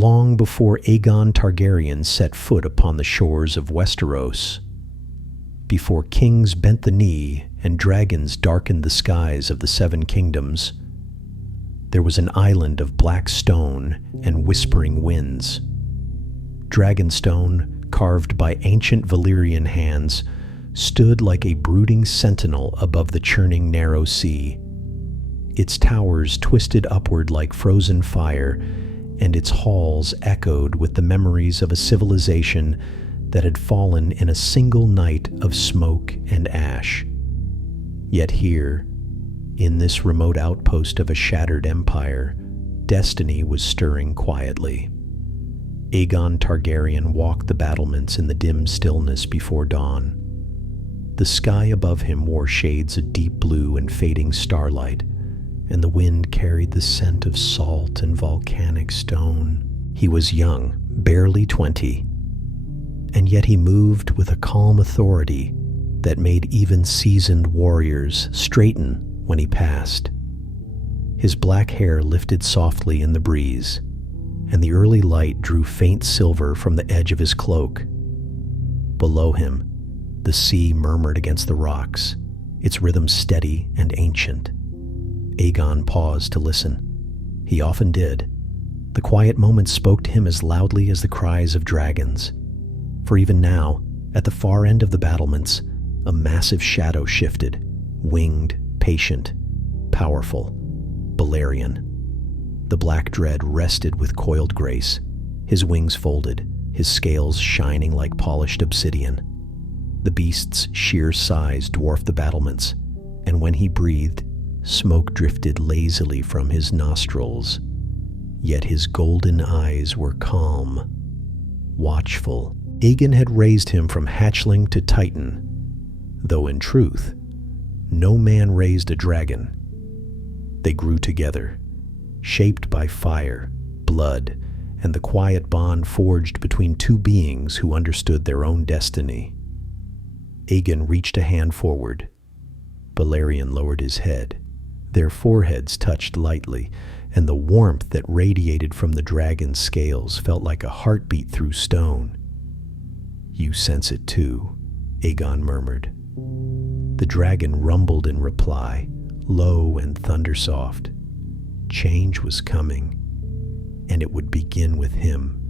long before Aegon Targaryen set foot upon the shores of Westeros, before kings bent the knee and dragons darkened the skies of the Seven Kingdoms, there was an island of black stone and whispering winds. Dragonstone, carved by ancient Valyrian hands, stood like a brooding sentinel above the churning narrow sea. Its towers twisted upward like frozen fire, and its halls echoed with the memories of a civilization that had fallen in a single night of smoke and ash. Yet here, in this remote outpost of a shattered empire, destiny was stirring quietly. Aegon Targaryen walked the battlements in the dim stillness before dawn. The sky above him wore shades of deep blue and fading starlight, and the wind carried the scent of salt and volcanic stone. He was young, barely 20, and yet he moved with a calm authority that made even seasoned warriors straighten when he passed. His black hair lifted softly in the breeze, and the early light drew faint silver from the edge of his cloak. Below him, the sea murmured against the rocks, its rhythm steady and ancient. Aegon paused to listen. He often did. The quiet moments spoke to him as loudly as the cries of dragons. For even now, at the far end of the battlements, a massive shadow shifted, winged, patient, powerful, Balerion. The black dread rested with coiled grace, his wings folded, his scales shining like polished obsidian. The beast's sheer size dwarfed the battlements, and when he breathed, smoke drifted lazily from his nostrils. Yet his golden eyes were calm, watchful. Aegon had raised him from hatchling to titan, though in truth, no man raised a dragon. They grew together, shaped by fire, blood, and the quiet bond forged between two beings who understood their own destiny. Aegon reached a hand forward. Balerion lowered his head. Their foreheads touched lightly, and the warmth that radiated from the dragon's scales felt like a heartbeat through stone. "You sense it too," Aegon murmured. The dragon rumbled in reply, low and thundersoft. Change was coming, and it would begin with him.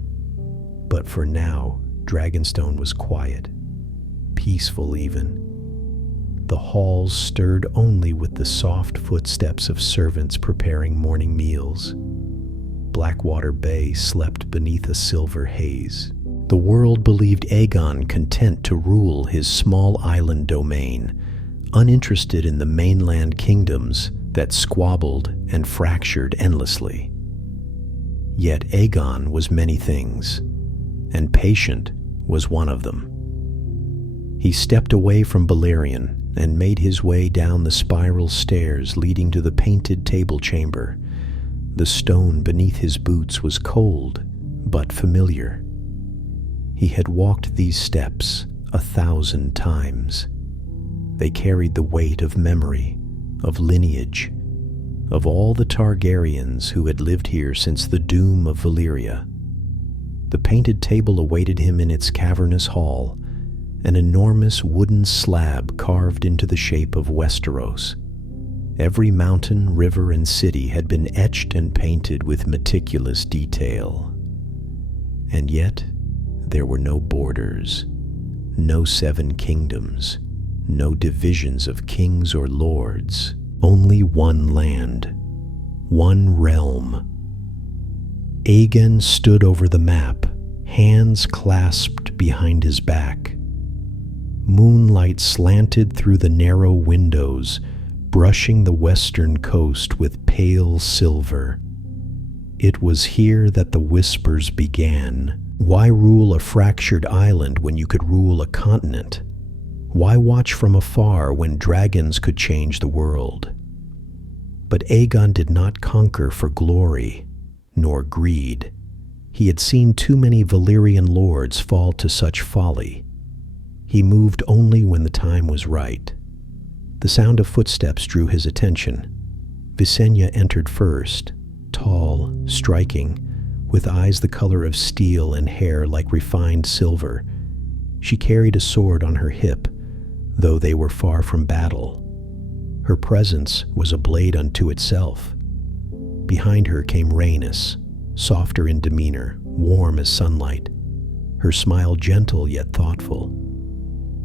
But for now, Dragonstone was quiet, peaceful even. The halls stirred only with the soft footsteps of servants preparing morning meals. Blackwater Bay slept beneath a silver haze. The world believed Aegon content to rule his small island domain, uninterested in the mainland kingdoms that squabbled and fractured endlessly. Yet Aegon was many things, and patient was one of them. He stepped away from Balerion and made his way down the spiral stairs leading to the painted table chamber. The stone beneath his boots was cold, but familiar. He had walked these steps 1,000 times. They carried the weight of memory, of lineage, of all the Targaryens who had lived here since the doom of Valyria. The painted table awaited him in its cavernous hall, an enormous wooden slab carved into the shape of Westeros. Every mountain, river, and city had been etched and painted with meticulous detail. And yet, there were no borders, no seven kingdoms, no divisions of kings or lords, only one land, one realm. Aegon stood over the map, hands clasped behind his back. Moonlight slanted through the narrow windows, brushing the western coast with pale silver. It was here that the whispers began. Why rule a fractured island when you could rule a continent? Why watch from afar when dragons could change the world? But Aegon did not conquer for glory, nor greed. He had seen too many Valyrian lords fall to such folly. He moved only when the time was right. The sound of footsteps drew his attention. Visenya entered first, tall, striking, with eyes the color of steel and hair like refined silver. She carried a sword on her hip, though they were far from battle. Her presence was a blade unto itself. Behind her came Rhaenys, softer in demeanor, warm as sunlight, her smile gentle yet thoughtful.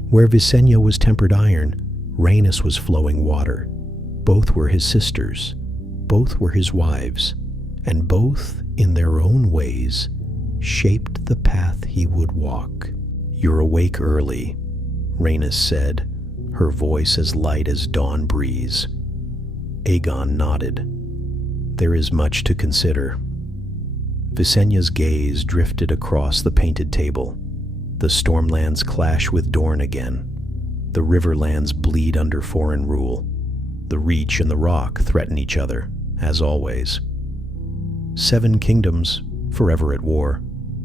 Where Visenya was tempered iron, Rhaenys was flowing water. Both were his sisters, both were his wives, and both, in their own ways, shaped the path he would walk. "You're awake early," Rhaenys said, her voice as light as dawn breeze. Aegon nodded. "There is much to consider." Visenya's gaze drifted across the painted table. The Stormlands clash with Dorne again. The Riverlands bleed under foreign rule. The Reach and the Rock threaten each other, as always. 7 kingdoms, forever at war,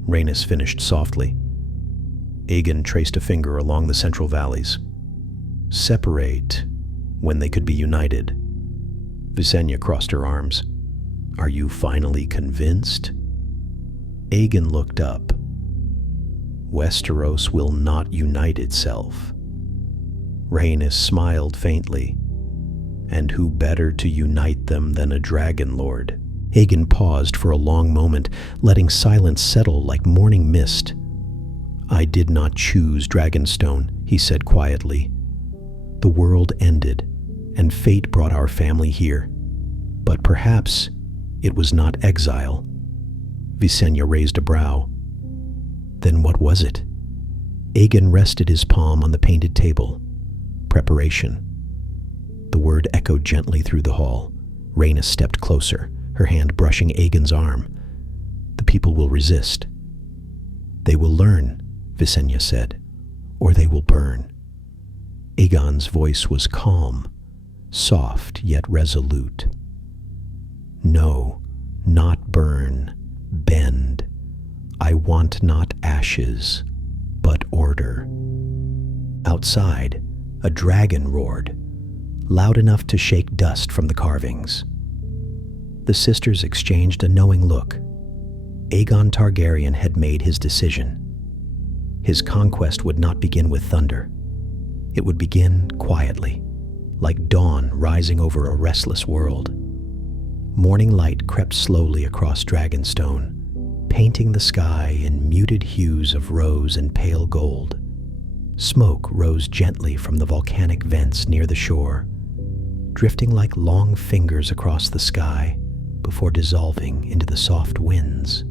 Rhaenys finished softly. Aegon traced a finger along the central valleys. Separate when they could be united. Visenya crossed her arms. "Are you finally convinced?" Aegon looked up. "Westeros will not unite itself." Rhaenys smiled faintly. "And who better to unite them than a Dragonlord?" Aegon paused for a long moment, letting silence settle like morning mist. "I did not choose Dragonstone," he said quietly. "The world ended, and fate brought our family here. But perhaps it was not exile." Visenya raised a brow. "Then what was it?" Aegon rested his palm on the painted table. "Preparation." The word echoed gently through the hall. Rhaenys stepped closer, her hand brushing Aegon's arm. "The people will resist." "They will learn," Visenya said, "or they will burn." Aegon's voice was calm, soft yet resolute. "No, not burn, bend. I want not ashes, but order." Outside, a dragon roared, loud enough to shake dust from the carvings. The sisters exchanged a knowing look. Aegon Targaryen had made his decision. His conquest would not begin with thunder. It would begin quietly, like dawn rising over a restless world. Morning light crept slowly across Dragonstone, painting the sky in muted hues of rose and pale gold. Smoke rose gently from the volcanic vents near the shore, drifting like long fingers across the sky before dissolving into the soft winds.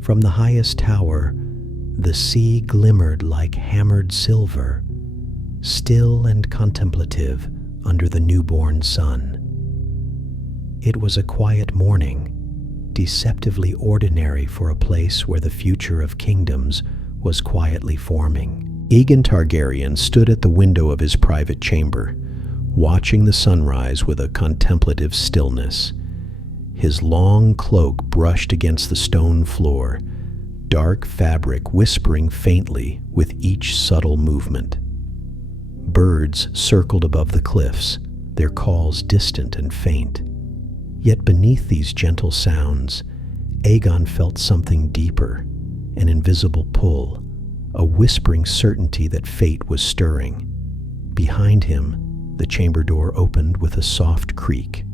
From the highest tower, the sea glimmered like hammered silver, still and contemplative under the newborn sun. It was a quiet morning, deceptively ordinary for a place where the future of kingdoms was quietly forming. Aegon Targaryen stood at the window of his private chamber, watching the sunrise with a contemplative stillness. His long cloak brushed against the stone floor, dark fabric whispering faintly with each subtle movement. Birds circled above the cliffs, their calls distant and faint. Yet beneath these gentle sounds, Aegon felt something deeper, an invisible pull, a whispering certainty that fate was stirring. Behind him, the chamber door opened with a soft creak.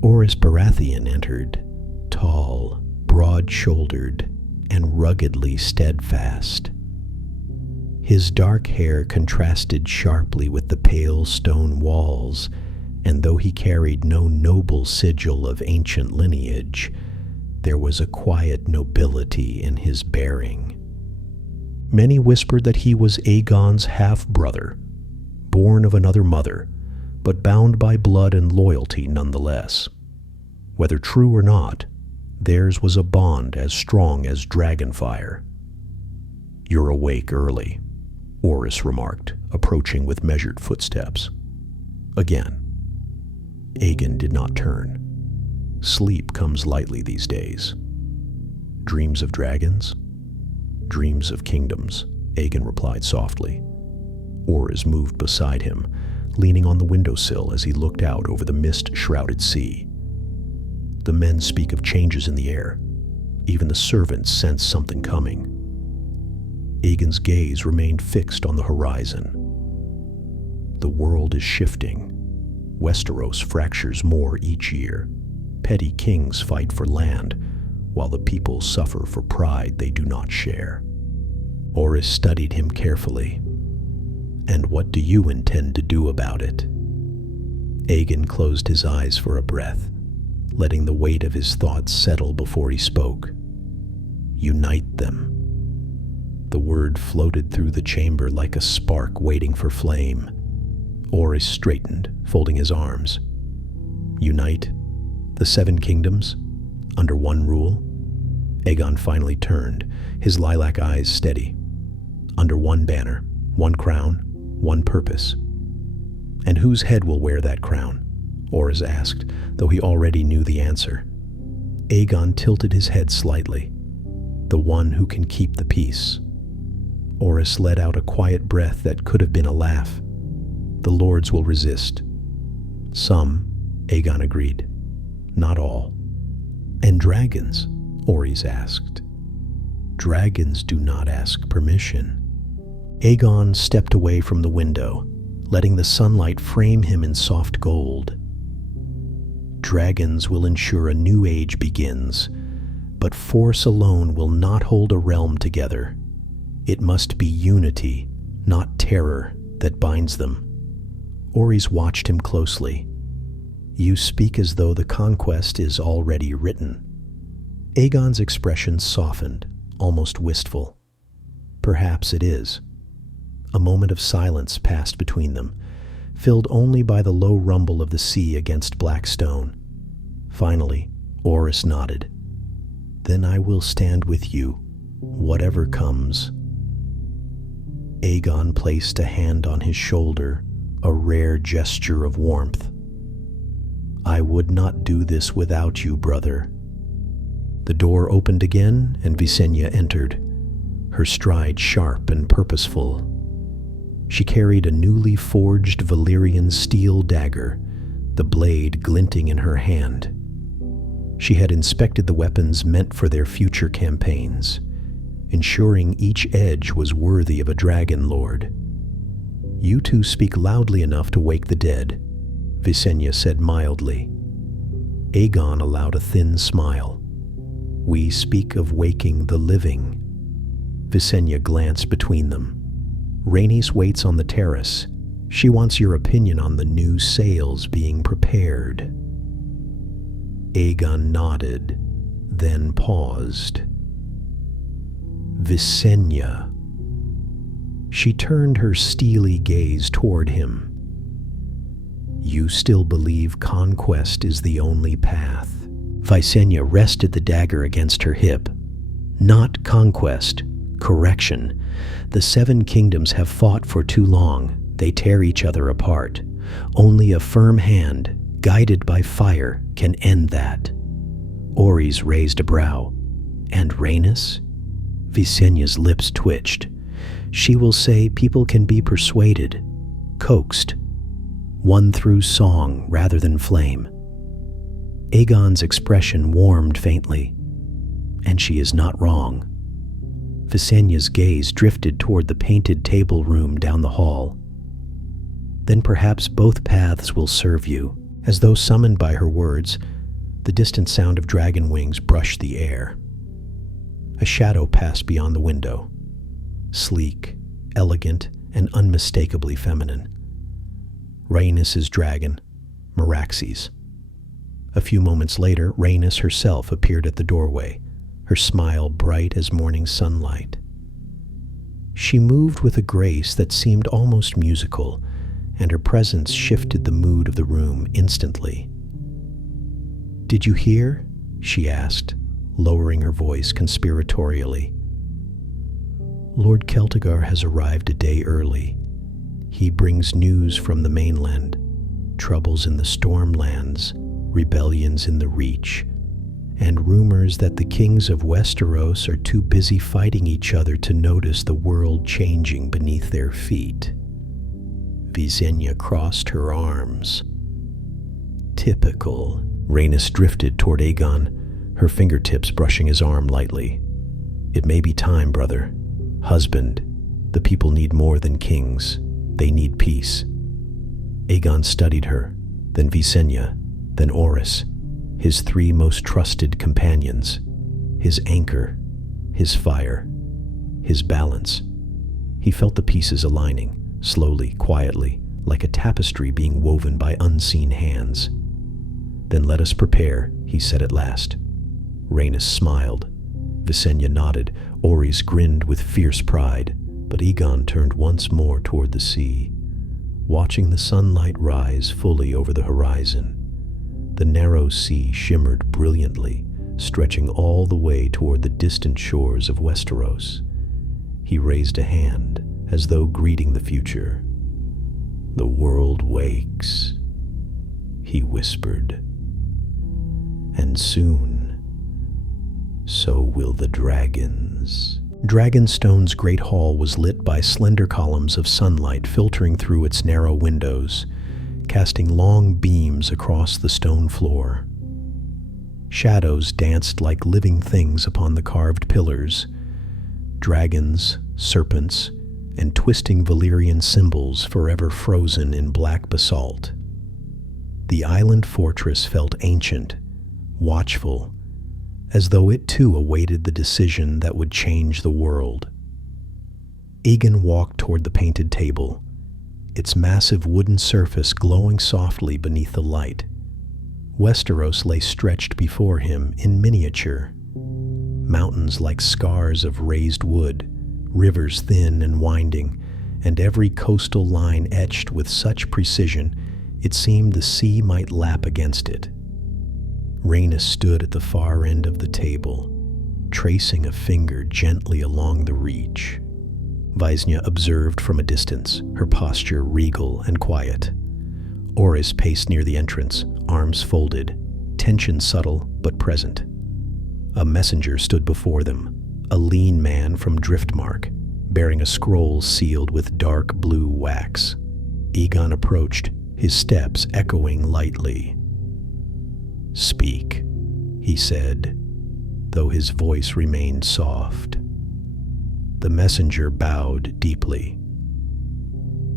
Orys Baratheon entered, tall, broad-shouldered, and ruggedly steadfast. His dark hair contrasted sharply with the pale stone walls, and though he carried no noble sigil of ancient lineage, there was a quiet nobility in his bearing. Many whispered that he was Aegon's half-brother, born of another mother, but bound by blood and loyalty nonetheless. Whether true or not, theirs was a bond as strong as dragonfire. "You're awake early," Orys remarked, approaching with measured footsteps. Again, Aegon did not turn. Sleep comes lightly these days. "Dreams of dragons? Dreams of kingdoms," Aegon replied softly. Orys moved beside him, leaning on the windowsill as he looked out over the mist-shrouded sea. "The men speak of changes in the air, Even the servants sensed something coming. Aegon's gaze remained fixed on the horizon. The world is shifting. Westeros fractures more each year. Petty kings fight for land, while the people suffer for pride they do not share. Orys studied him carefully. "And what do you intend to do about it?" Aegon closed his eyes for a breath, letting the weight of his thoughts settle before he spoke. "Unite them." The word floated through the chamber like a spark waiting for flame. Orys straightened, folding his arms. "Unite the 7 kingdoms under one rule?" Aegon finally turned, his lilac eyes steady. "Under one banner, one crown, one purpose." "And whose head will wear that crown?" Orys asked, though he already knew the answer. Aegon tilted his head slightly. "The one who can keep the peace." Orys let out a quiet breath that could have been a laugh. "The lords will resist." "Some," Aegon agreed. "Not all." "And dragons?" Orys asked. "Dragons do not ask permission." Aegon stepped away from the window, letting the sunlight frame him in soft gold. "Dragons will ensure a new age begins, but force alone will not hold a realm together. It must be unity, not terror, that binds them." Orys watched him closely. "You speak as though the conquest is already written." Aegon's expression softened, almost wistful. "Perhaps it is." A moment of silence passed between them, filled only by the low rumble of the sea against black stone. Finally, Orys nodded. "Then I will stand with you, whatever comes." Aegon placed a hand on his shoulder, a rare gesture of warmth. "I would not do this without you, brother." The door opened again, and Visenya entered, her stride sharp and purposeful. She carried a newly forged Valyrian steel dagger, the blade glinting in her hand. She had inspected the weapons meant for their future campaigns, ensuring each edge was worthy of a dragon lord. "You two speak loudly enough to wake the dead," Visenya said mildly. Aegon allowed a thin smile. "We speak of waking the living." Visenya glanced between them. "Rhaenys waits on the terrace. She wants your opinion on the new sails being prepared." Aegon nodded, then paused. "Visenya." She turned her steely gaze toward him. "You still believe conquest is the only path?" Visenya rested the dagger against her hip. "Not conquest. Correction. The 7 kingdoms have fought for too long. They tear each other apart. Only a firm hand, guided by fire, can end that." Orys raised a brow. "And Rhaenys?" Visenya's lips twitched. "She will say people can be persuaded, coaxed, won through song rather than flame." Aegon's expression warmed faintly. "And she is not wrong." Visenya's gaze drifted toward the painted table room down the hall. "Then perhaps both paths will serve you." As though summoned by her words, the distant sound of dragon wings brushed the air. A shadow passed beyond the window, sleek, elegant, and unmistakably feminine. Rhaenys' dragon, Meraxes. A few moments later, Rhaenys herself appeared at the doorway, her smile bright as morning sunlight. She moved with a grace that seemed almost musical, and her presence shifted the mood of the room instantly. "Did you hear?" she asked, lowering her voice conspiratorially. "Lord Celtigar has arrived a day early. He brings news from the mainland, troubles in the Stormlands, rebellions in the Reach, and rumors that the kings of Westeros are too busy fighting each other to notice the world changing beneath their feet." Visenya crossed her arms. "Typical." Rhaenys drifted toward Aegon, her fingertips brushing his arm lightly. "It may be time, brother. Husband, the people need more than kings. They need peace." Aegon studied her, then Visenya, then Orys, his three most trusted companions, his anchor, his fire, his balance. He felt the pieces aligning, slowly, quietly, like a tapestry being woven by unseen hands. "Then let us prepare," he said at last. Rhaenys smiled. Visenya nodded. Orys grinned with fierce pride, but Aegon turned once more toward the sea, watching the sunlight rise fully over the horizon. The narrow sea shimmered brilliantly, stretching all the way toward the distant shores of Westeros. He raised a hand, as though greeting the future. "The world wakes," he whispered. "And soon, so will the dragons." Dragonstone's great hall was lit by slender columns of sunlight filtering through its narrow windows, casting long beams across the stone floor. Shadows danced like living things upon the carved pillars. Dragons, serpents, and twisting Valyrian symbols forever frozen in black basalt. The island fortress felt ancient, watchful, as though it too awaited the decision that would change the world. Aegon walked toward the painted table, its massive wooden surface glowing softly beneath the light. Westeros lay stretched before him in miniature. Mountains like scars of raised wood, rivers thin and winding, and every coastal line etched with such precision it seemed the sea might lap against it. Rhaenys stood at the far end of the table, tracing a finger gently along the reach. Visenya observed from a distance, her posture regal and quiet. Orys paced near the entrance, arms folded, tension subtle but present. A messenger stood before them, a lean man from Driftmark, bearing a scroll sealed with dark blue wax. Aegon approached, his steps echoing lightly. "Speak," he said, though his voice remained soft. The messenger bowed deeply.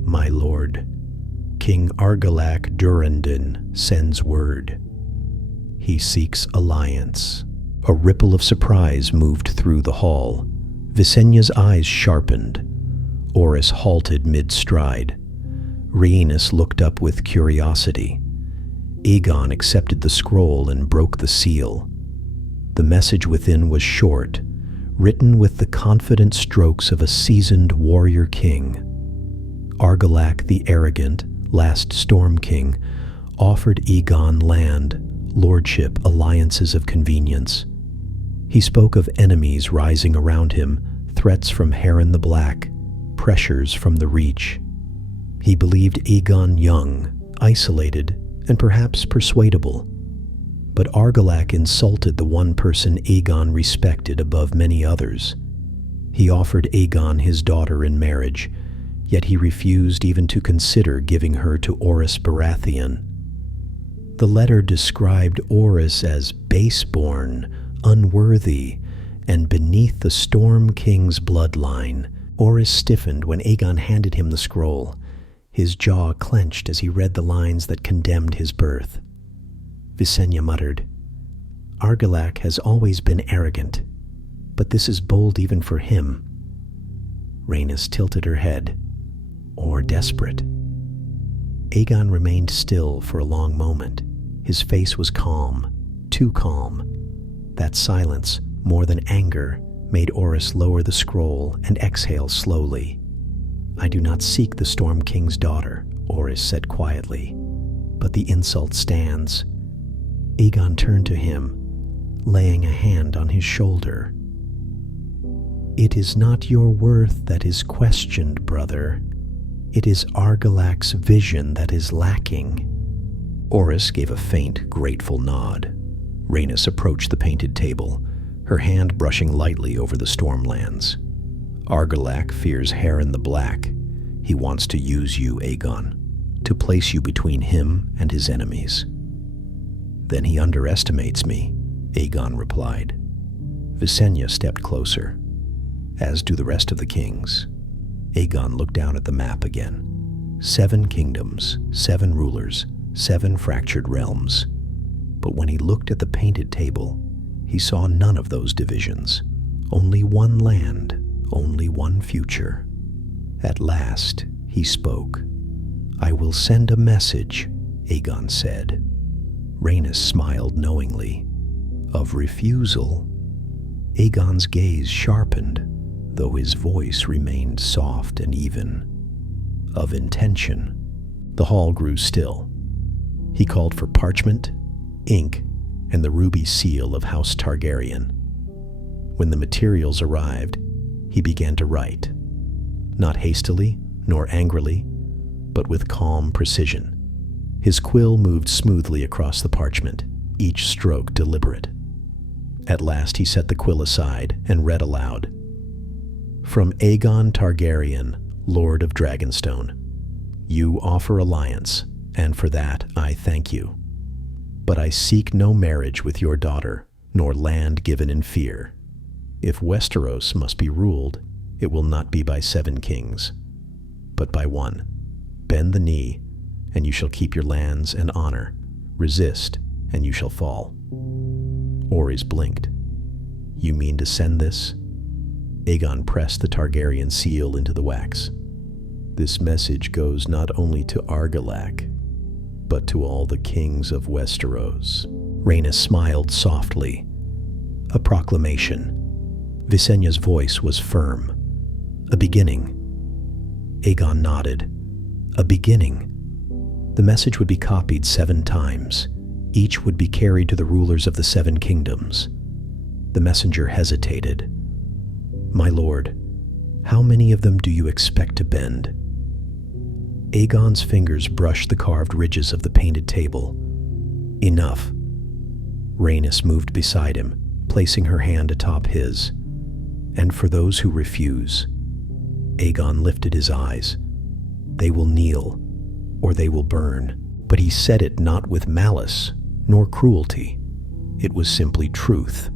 "My lord, King Argilac Durrandon sends word. He seeks alliance." A ripple of surprise moved through the hall. Visenya's eyes sharpened. Orys halted mid-stride. Rhaenys looked up with curiosity. Aegon accepted the scroll and broke the seal. The message within was short, written with the confident strokes of a seasoned warrior king. Argilac the Arrogant, last Storm King, offered Aegon land, lordship, alliances of convenience. He spoke of enemies rising around him, threats from Harren the Black, pressures from the Reach. He believed Aegon young, isolated, and perhaps persuadable. But Argilac insulted the one person Aegon respected above many others. He offered Aegon his daughter in marriage, yet he refused even to consider giving her to Orys Baratheon. The letter described Orys as baseborn, unworthy, and beneath the Storm King's bloodline. Orys stiffened when Aegon handed him the scroll. His jaw clenched as he read the lines that condemned his birth. Visenya muttered, "Argilac has always been arrogant, but this is bold even for him." Rhaenys tilted her head. "Or desperate." Aegon remained still for a long moment. His face was calm, too calm. That silence, more than anger, made Orys lower the scroll and exhale slowly. "I do not seek the Storm King's daughter," Orys said quietly, "but the insult stands." Aegon turned to him, laying a hand on his shoulder. "It is not your worth that is questioned, brother. It is Argilac's vision that is lacking." Orys gave a faint, grateful nod. Rhaenys approached the painted table, her hand brushing lightly over the Stormlands. "Argilac fears Harren the Black. He wants to use you, Aegon, to place you between him and his enemies." "Then he underestimates me," Aegon replied. Visenya stepped closer, as do the rest of the kings. Aegon looked down at the map again. 7 kingdoms, 7 rulers, 7 fractured realms. But when he looked at the painted table, he saw none of those divisions. Only one land, only one future. At last, he spoke. I will send a message, Aegon said. Rhaenys smiled knowingly. Of refusal? Aegon's gaze sharpened, though his voice remained soft and even. Of intention. The hall grew still. He called for parchment, ink, and the ruby seal of House Targaryen. When the materials arrived, he began to write. Not hastily, nor angrily, but with calm precision. His quill moved smoothly across the parchment, each stroke deliberate. At last he set the quill aside and read aloud. From Aegon Targaryen, Lord of Dragonstone. You offer alliance, and for that I thank you. But I seek no marriage with your daughter, nor land given in fear. If Westeros must be ruled, it will not be by 7 kings, but by one. Bend the knee, and you shall keep your lands and honor. Resist, and you shall fall. Orys blinked. You mean to send this? Aegon pressed the Targaryen seal into the wax. This message goes not only to Argilac, but to all the kings of Westeros. Rhaenys smiled softly. A proclamation. Visenya's voice was firm. A beginning. Aegon nodded. A beginning. The message would be copied 7 times. Each would be carried to the rulers of the 7 kingdoms. The messenger hesitated. My lord, how many of them do you expect to bend? Aegon's fingers brushed the carved ridges of the painted table. Enough. Rhaenys moved beside him, placing her hand atop his. And for those who refuse, Aegon lifted his eyes. They will kneel, or they will burn. But he said it not with malice, nor cruelty. It was simply truth.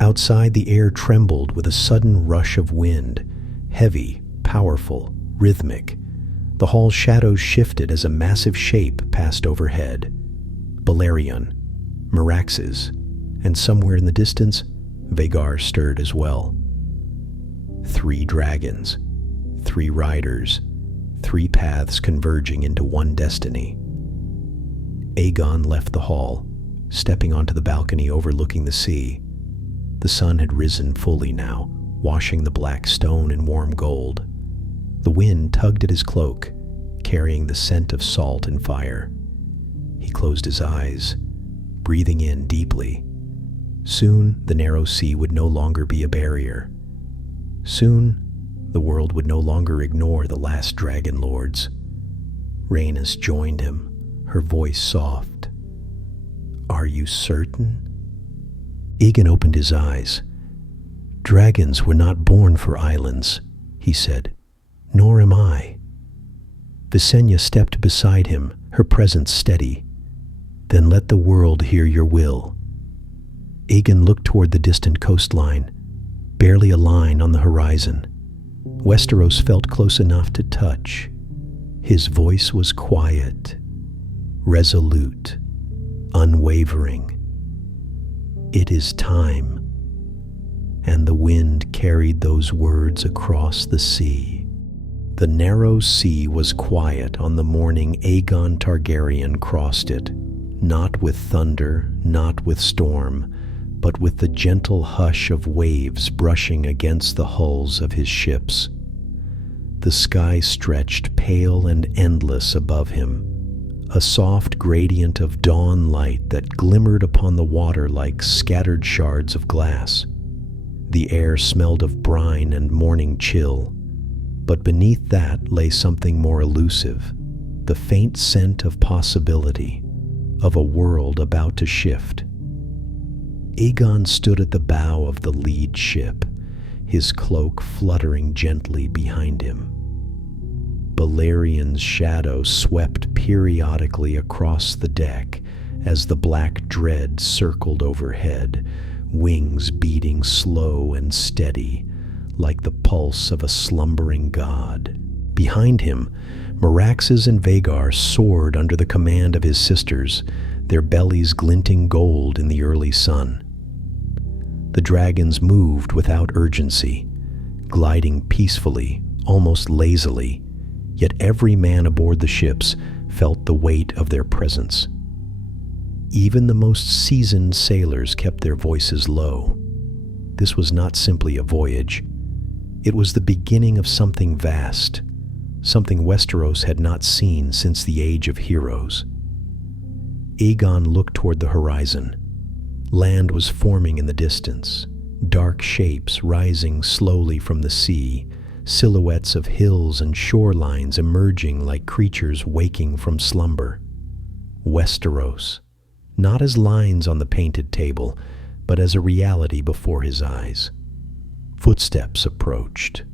Outside, the air trembled with a sudden rush of wind, heavy, powerful, rhythmic. The hall's shadows shifted as a massive shape passed overhead. Balerion, Meraxes, and somewhere in the distance, Vhagar stirred as well. 3 dragons, 3 riders, 3 paths converging into one destiny. Aegon left the hall, stepping onto the balcony overlooking the sea. The sun had risen fully now, washing the black stone in warm gold. The wind tugged at his cloak, carrying the scent of salt and fire. He closed his eyes, breathing in deeply. Soon, the narrow sea would no longer be a barrier. Soon, the world would no longer ignore the last dragon lords. Rhaenys joined him, her voice soft. Are you certain? Aegon opened his eyes. Dragons were not born for islands, he said. Nor am I. Visenya stepped beside him, her presence steady. Then let the world hear your will. Aegon looked toward the distant coastline, barely a line on the horizon. Westeros felt close enough to touch. His voice was quiet, resolute, unwavering. It is time. And the wind carried those words across the sea. The narrow sea was quiet on the morning Aegon Targaryen crossed it, not with thunder, not with storm, but with the gentle hush of waves brushing against the hulls of his ships. The sky stretched pale and endless above him, a soft gradient of dawn light that glimmered upon the water like scattered shards of glass. The air smelled of brine and morning chill, but beneath that lay something more elusive, the faint scent of possibility, of a world about to shift. Aegon stood at the bow of the lead ship, his cloak fluttering gently behind him. Balerion's shadow swept periodically across the deck as the black dread circled overhead, wings beating slow and steady, like the pulse of a slumbering god. Behind him, Meraxes and Vhagar soared under the command of his sisters, their bellies glinting gold in the early sun. The dragons moved without urgency, gliding peacefully, almost lazily, yet every man aboard the ships felt the weight of their presence. Even the most seasoned sailors kept their voices low. This was not simply a voyage. It was the beginning of something vast, something Westeros had not seen since the Age of Heroes. Aegon looked toward the horizon. Land was forming in the distance, dark shapes rising slowly from the sea, silhouettes of hills and shorelines emerging like creatures waking from slumber. Westeros, not as lines on the painted table, but as a reality before his eyes. Footsteps approached.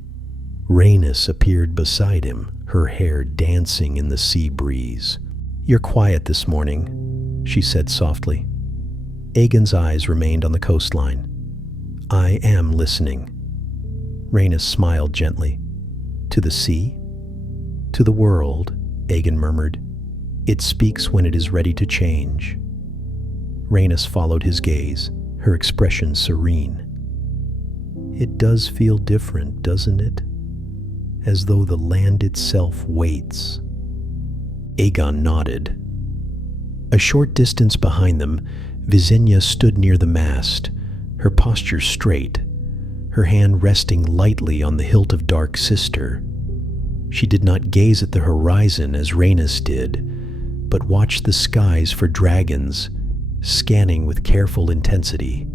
Rhaenys appeared beside him, her hair dancing in the sea breeze. "You're quiet this morning," she said softly. Aegon's eyes remained on the coastline. "I am listening." Rhaenys smiled gently. "To the sea?" "To the world," Aegon murmured. "It speaks when it is ready to change." Rhaenys followed his gaze, her expression serene. "It does feel different, doesn't it? As though the land itself waits." Aegon nodded. A short distance behind them, Visenya stood near the mast, her posture straight, her hand resting lightly on the hilt of Dark Sister. She did not gaze at the horizon as Rhaenys did, but watched the skies for dragons, scanning with careful intensity.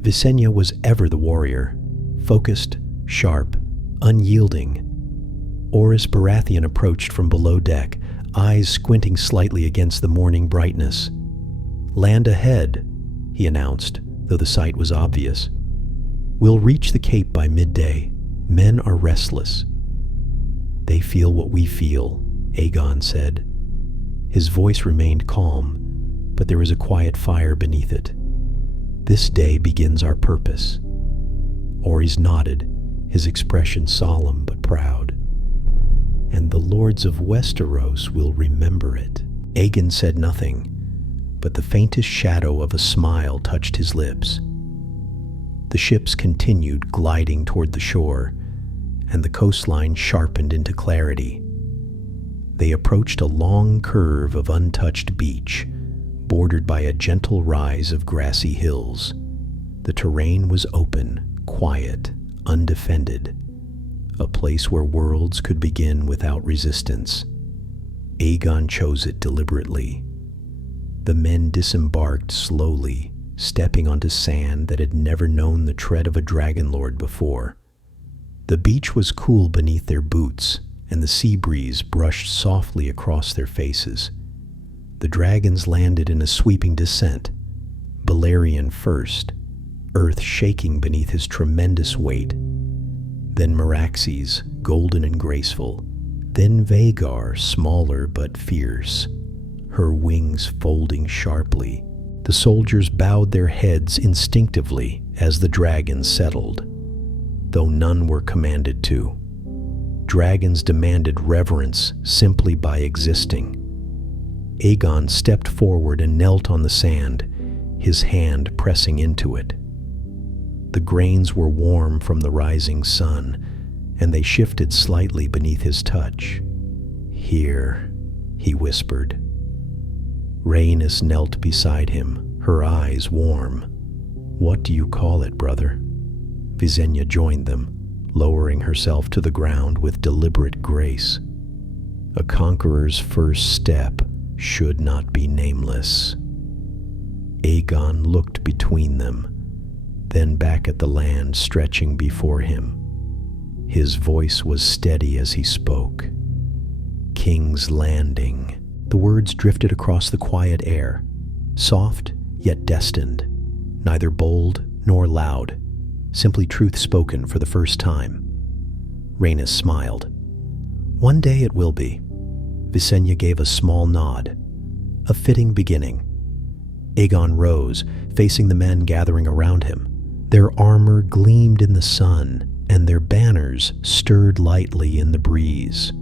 Visenya was ever the warrior, focused, sharp, unyielding. Orys Baratheon approached from below deck, eyes squinting slightly against the morning brightness. "Land ahead," he announced, though the sight was obvious. "We'll reach the Cape by midday. Men are restless." "They feel what we feel," Aegon said. His voice remained calm, but there was a quiet fire beneath it. "This day begins our purpose." Orys nodded, his expression solemn but proud. "And the lords of Westeros will remember it." Aegon said nothing, but the faintest shadow of a smile touched his lips. The ships continued gliding toward the shore, and the coastline sharpened into clarity. They approached a long curve of untouched beach, bordered by a gentle rise of grassy hills. The terrain was open, quiet, undefended, a place where worlds could begin without resistance. Aegon chose it deliberately. The men disembarked slowly, stepping onto sand that had never known the tread of a dragonlord before. The beach was cool beneath their boots, and the sea breeze brushed softly across their faces. The dragons landed in a sweeping descent, Balerion first, earth shaking beneath his tremendous weight. Then Meraxes, golden and graceful. Then Vhagar, smaller but fierce, her wings folding sharply. The soldiers bowed their heads instinctively as the dragons settled, though none were commanded to. Dragons demanded reverence simply by existing. Aegon stepped forward and knelt on the sand, his hand pressing into it. The grains were warm from the rising sun, and they shifted slightly beneath his touch. "Here," he whispered. Rhaenys knelt beside him, her eyes warm. "What do you call it, brother?" Visenya joined them, lowering herself to the ground with deliberate grace. "A conqueror's first step should not be nameless." Aegon looked between them, then back at the land stretching before him. His voice was steady as he spoke. "King's Landing." The words drifted across the quiet air, soft yet destined, neither bold nor loud, simply truth spoken for the first time. Rhaenys smiled. "One day it will be." Visenya gave a small nod. "A fitting beginning." Aegon rose, facing the men gathering around him. Their armor gleamed in the sun, and their banners stirred lightly in the breeze.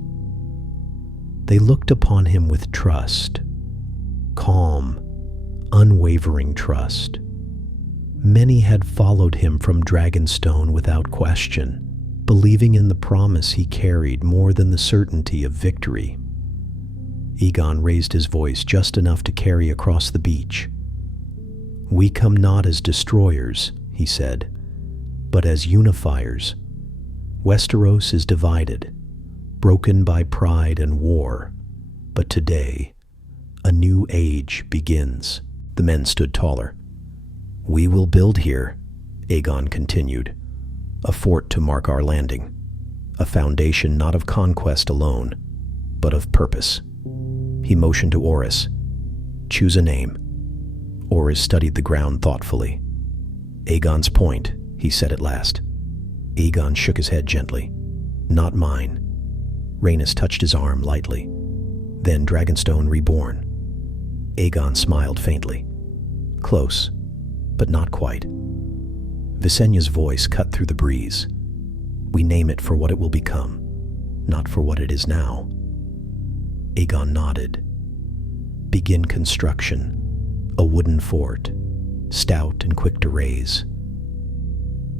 They looked upon him with trust, calm, unwavering trust. Many had followed him from Dragonstone without question, believing in the promise he carried more than the certainty of victory. Aegon raised his voice just enough to carry across the beach. "We come not as destroyers," he said, "but as unifiers. Westeros is divided, broken by pride and war, but today, a new age begins." The men stood taller. "We will build here," Aegon continued, "a fort to mark our landing, a foundation not of conquest alone, but of purpose." He motioned to Orys. "Choose a name." Orys studied the ground thoughtfully. "Aegon's Point," he said at last. Aegon shook his head gently. "Not mine." Rhaenys touched his arm lightly. "Then Dragonstone Reborn." Aegon smiled faintly. "Close, but not quite." Visenya's voice cut through the breeze. "We name it for what it will become, not for what it is now." Aegon nodded. "Begin construction. A wooden fort, stout and quick to raise."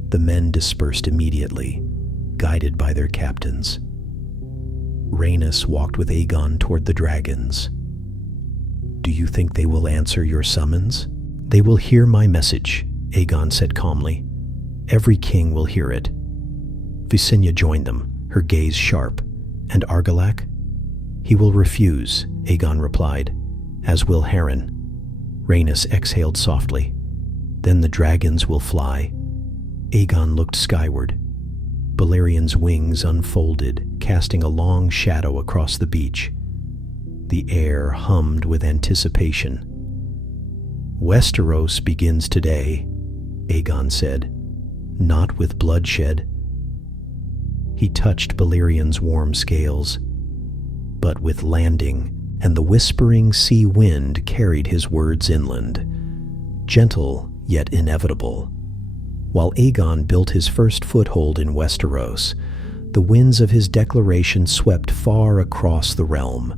The men dispersed immediately, guided by their captains. Rhaenys walked with Aegon toward the dragons. "Do you think they will answer your summons?" "They will hear my message," Aegon said calmly. "Every king will hear it." Visenya joined them, her gaze sharp. "And Argilac?" "He will refuse," Aegon replied, "as will Harren." Rhaenys exhaled softly. "Then the dragons will fly." Aegon looked skyward. Balerion's wings unfolded, casting a long shadow across the beach. The air hummed with anticipation. "Westeros begins today," Aegon said, "not with bloodshed." He touched Balerion's warm scales, but with landing, and the whispering sea wind carried his words inland, gentle yet inevitable. While Aegon built his first foothold in Westeros, the winds of his declaration swept far across the realm,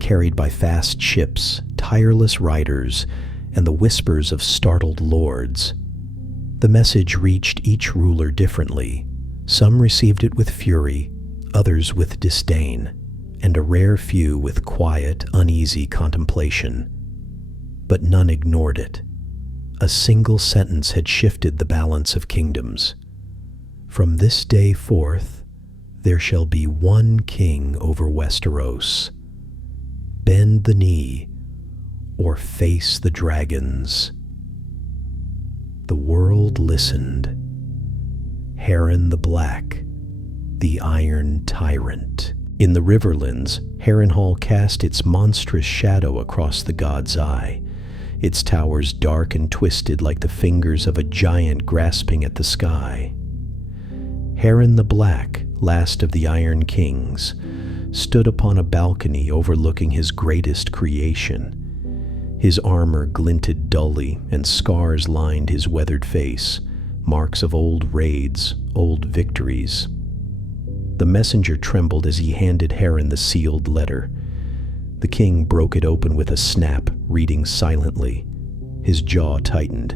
carried by fast ships, tireless riders, and the whispers of startled lords. The message reached each ruler differently. Some received it with fury, others with disdain, and a rare few with quiet, uneasy contemplation. But none ignored it. A single sentence had shifted the balance of kingdoms. "From this day forth, there shall be one king over Westeros. Bend the knee, or face the dragons." The world listened. Harren the Black, the Iron Tyrant. In the Riverlands, Harrenhal cast its monstrous shadow across the god's eye, its towers dark and twisted like the fingers of a giant grasping at the sky. Harren the Black, last of the Iron Kings, stood upon a balcony overlooking his greatest creation. His armor glinted dully, and scars lined his weathered face, marks of old raids, old victories. The messenger trembled as he handed Harren the sealed letter. The king broke it open with a snap, reading silently. His jaw tightened.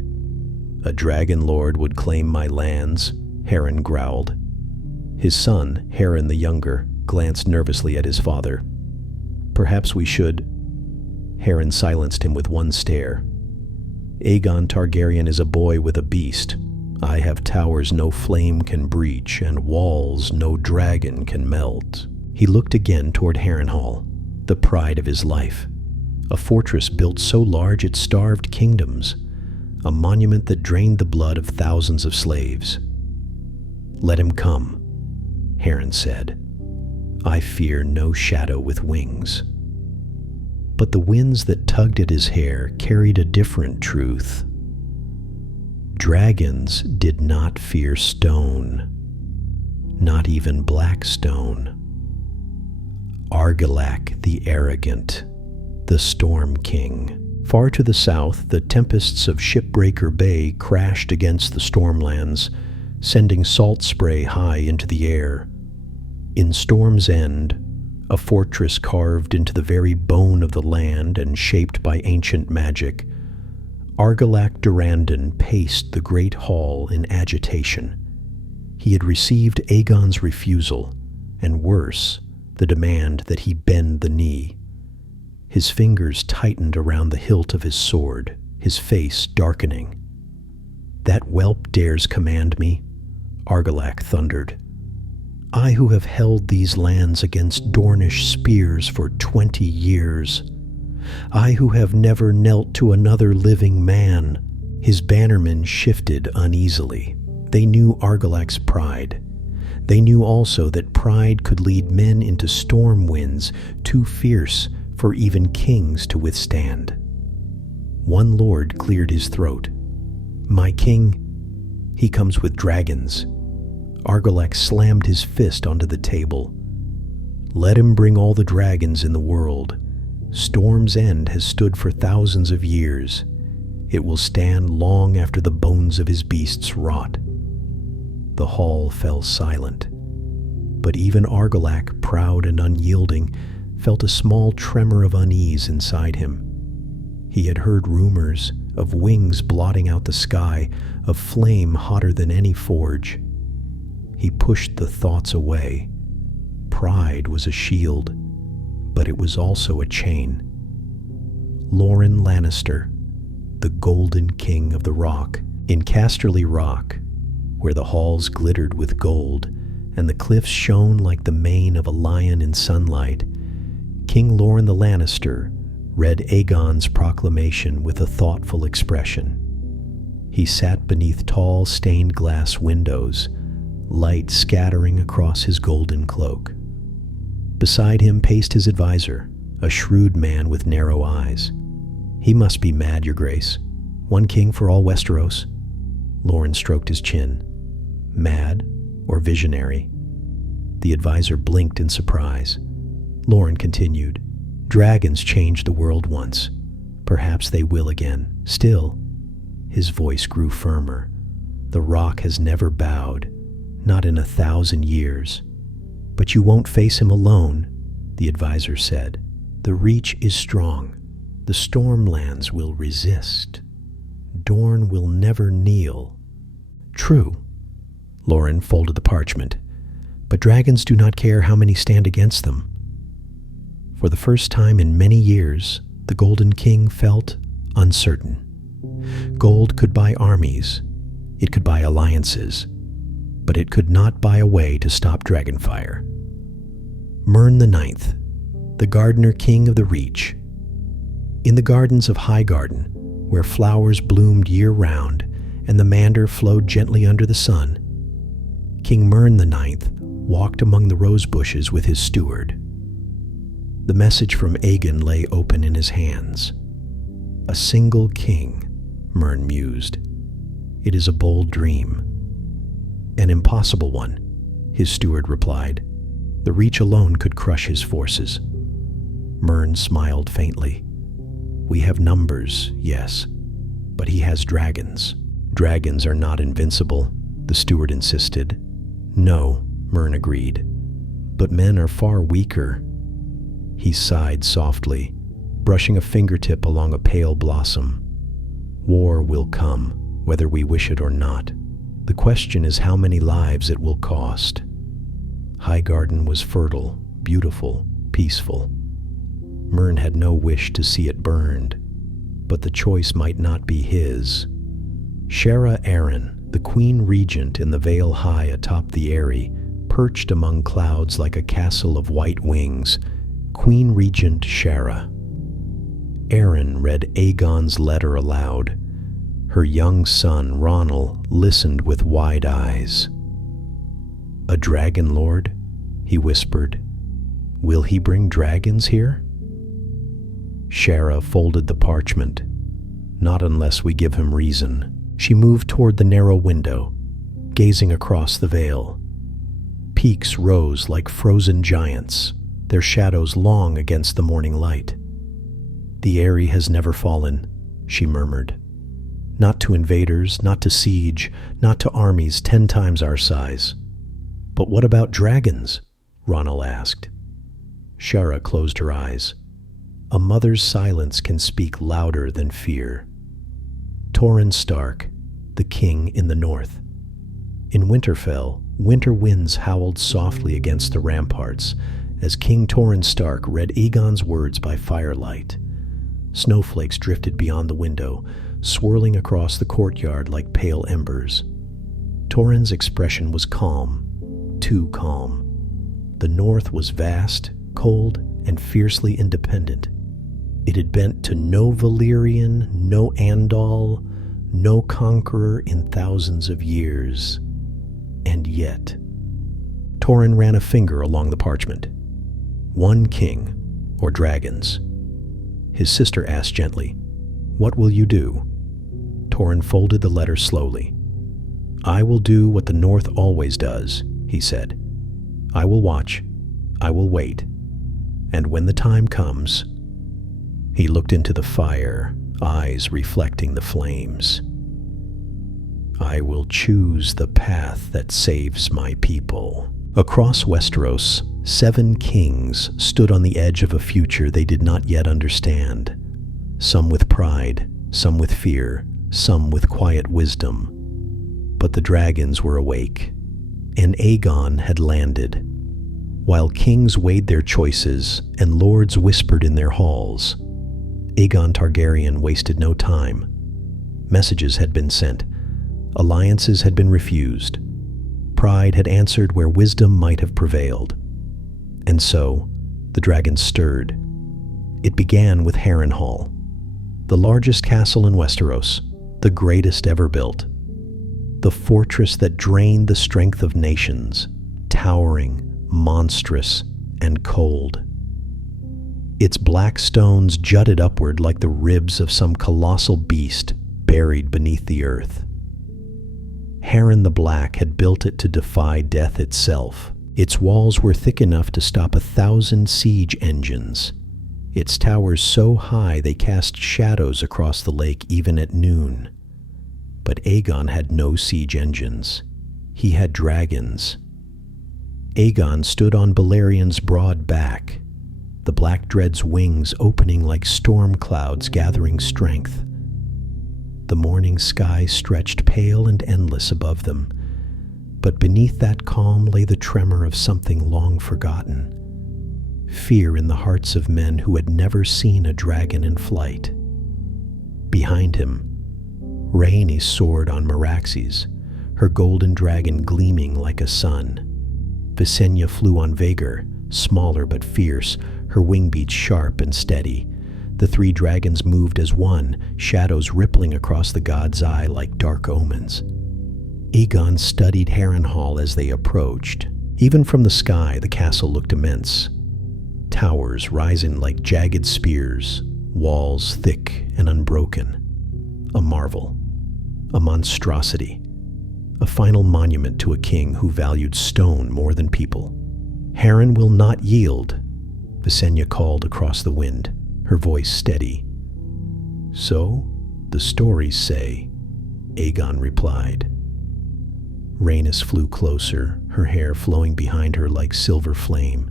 "A Dragonlord would claim my lands," Harren growled. His son, Harren the Younger, glanced nervously at his father. "Perhaps we should—" Harren silenced him with one stare. "Aegon Targaryen is a boy with a beast. I have towers no flame can breach, and walls no dragon can melt." He looked again toward Harrenhal, the pride of his life. A fortress built so large it starved kingdoms, a monument that drained the blood of thousands of slaves. "Let him come," Harren said. "I fear no shadow with wings." But the winds that tugged at his hair carried a different truth. Dragons did not fear stone, not even black stone. Argilac the Arrogant, the Storm King, Far to the south, the tempests of Shipbreaker Bay crashed against the stormlands, sending salt spray high into the air. In Storm's End, a fortress carved into the very bone of the land and shaped by ancient magic, Argilac Durandon paced the great hall in agitation. He had received Aegon's refusal, and worse, the demand that he bend the knee. His fingers tightened around the hilt of his sword, his face darkening. "That whelp dares command me," Argilac thundered. "I who have held these lands against Dornish spears for 20 years. I who have never knelt to another living man." His bannermen shifted uneasily. They knew Argilac's pride. They knew also that pride could lead men into storm winds too fierce for even kings to withstand. One lord cleared his throat. "My king, he comes with dragons." Argilac slammed his fist onto the table. "Let him bring all the dragons in the world. Storm's End has stood for thousands of years. It will stand long after the bones of his beasts rot." The hall fell silent, but even Argilac, proud and unyielding, felt a small tremor of unease inside him. He had heard rumors of wings blotting out the sky, of flame hotter than any forge. He pushed the thoughts away. Pride was a shield, but it was also a chain. Loren Lannister, the Golden King of the Rock, in Casterly Rock, where the halls glittered with gold and the cliffs shone like the mane of a lion in sunlight, King Loren the Lannister read Aegon's proclamation with a thoughtful expression. He sat beneath tall stained glass windows, light scattering across his golden cloak. Beside him paced his advisor, a shrewd man with narrow eyes. "He must be mad, Your Grace. One king for all Westeros." Loren stroked his chin. "Mad or visionary?" The advisor blinked in surprise. Loren continued, "Dragons changed the world once. Perhaps they will again. Still," his voice grew firmer, "the rock has never bowed, not in 1,000 years. But you won't face him alone," the advisor said. "The Reach is strong. The Stormlands will resist. Dorne will never kneel." "True." Loren folded the parchment. "But dragons do not care how many stand against them." For the first time in many years, the Golden King felt uncertain. Gold could buy armies, it could buy alliances, but it could not buy a way to stop Dragonfire. Mern the Ninth, the Gardener King of the Reach. In the gardens of Highgarden, where flowers bloomed year-round and the Mander flowed gently under the sun, King Mern the Ninth walked among the rose bushes with his steward. The message from Aegon lay open in his hands. "A single king," Mern mused. "It is a bold dream." "An impossible one," his steward replied. "The Reach alone could crush his forces." Mern smiled faintly. "We have numbers, yes, but he has dragons." "Dragons are not invincible," the steward insisted. "No," Mern agreed, "but men are far weaker." He sighed softly, brushing a fingertip along a pale blossom. "War will come, whether we wish it or not. The question is how many lives it will cost." Highgarden was fertile, beautiful, peaceful. Mern had no wish to see it burned, but the choice might not be his. Shara Arryn, the Queen Regent in the Vale High atop the Eyrie, perched among clouds like a castle of white wings, Queen Regent Shara. Arryn read Aegon's letter aloud. Her young son, Ronald, listened with wide eyes. "A dragon lord?" he whispered. "Will he bring dragons here?" Shara folded the parchment. "Not unless we give him reason." She moved toward the narrow window, gazing across the vale. Peaks rose like frozen giants, their shadows long against the morning light. "The Eyrie has never fallen," she murmured. "Not to invaders, not to siege, not to armies 10 times our size." "But what about dragons?" Ronald asked. Shara closed her eyes. A mother's silence can speak louder than fear. Torrhen Stark, the king in the north. In Winterfell, winter winds howled softly against the ramparts as King Torrhen Stark read Aegon's words by firelight. Snowflakes drifted beyond the window, swirling across the courtyard like pale embers. Torrhen's expression was calm, too calm. The north was vast, cold, and fiercely independent. It had bent to no Valyrian, no Andal, no conqueror in thousands of years. And yet, Torrhen ran a finger along the parchment. "One king, or dragons?" His sister asked gently, "What will you do?" Torrhen folded the letter slowly. "I will do what the North always does," he said. "I will watch. I will wait. And when the time comes..." He looked into the fire, eyes reflecting the flames. "I will choose the path that saves my people." Across Westeros, 7 kings stood on the edge of a future they did not yet understand. Some with pride, some with fear, some with quiet wisdom. But the dragons were awake, and Aegon had landed. While kings weighed their choices and lords whispered in their halls, Aegon Targaryen wasted no time. Messages had been sent. Alliances had been refused. Pride had answered where wisdom might have prevailed. And so, the dragons stirred. It began with Harrenhal, the largest castle in Westeros, the greatest ever built. The fortress that drained the strength of nations, towering, monstrous, and cold. Its black stones jutted upward like the ribs of some colossal beast buried beneath the earth. Harren the Black had built it to defy death itself. Its walls were thick enough to stop 1,000 siege engines. Its towers so high they cast shadows across the lake even at noon. But Aegon had no siege engines. He had dragons. Aegon stood on Balerion's broad back, the black dread's wings opening like storm clouds gathering strength. The morning sky stretched pale and endless above them, but beneath that calm lay the tremor of something long forgotten. Fear in the hearts of men who had never seen a dragon in flight. Behind him, Rhaenys soared on Meraxes, her golden dragon gleaming like a sun. Visenya flew on Vhagar, smaller but fierce, her wingbeats sharp and steady. The 3 dragons moved as one, shadows rippling across the god's eye like dark omens. Aegon studied Harrenhal as they approached. Even from the sky, the castle looked immense. Towers rising like jagged spears, walls thick and unbroken. A marvel, a monstrosity, a final monument to a king who valued stone more than people. "Harren will not yield," Visenya called across the wind, her voice steady. "So, the stories say," Aegon replied. Rhaenys flew closer, her hair flowing behind her like silver flame.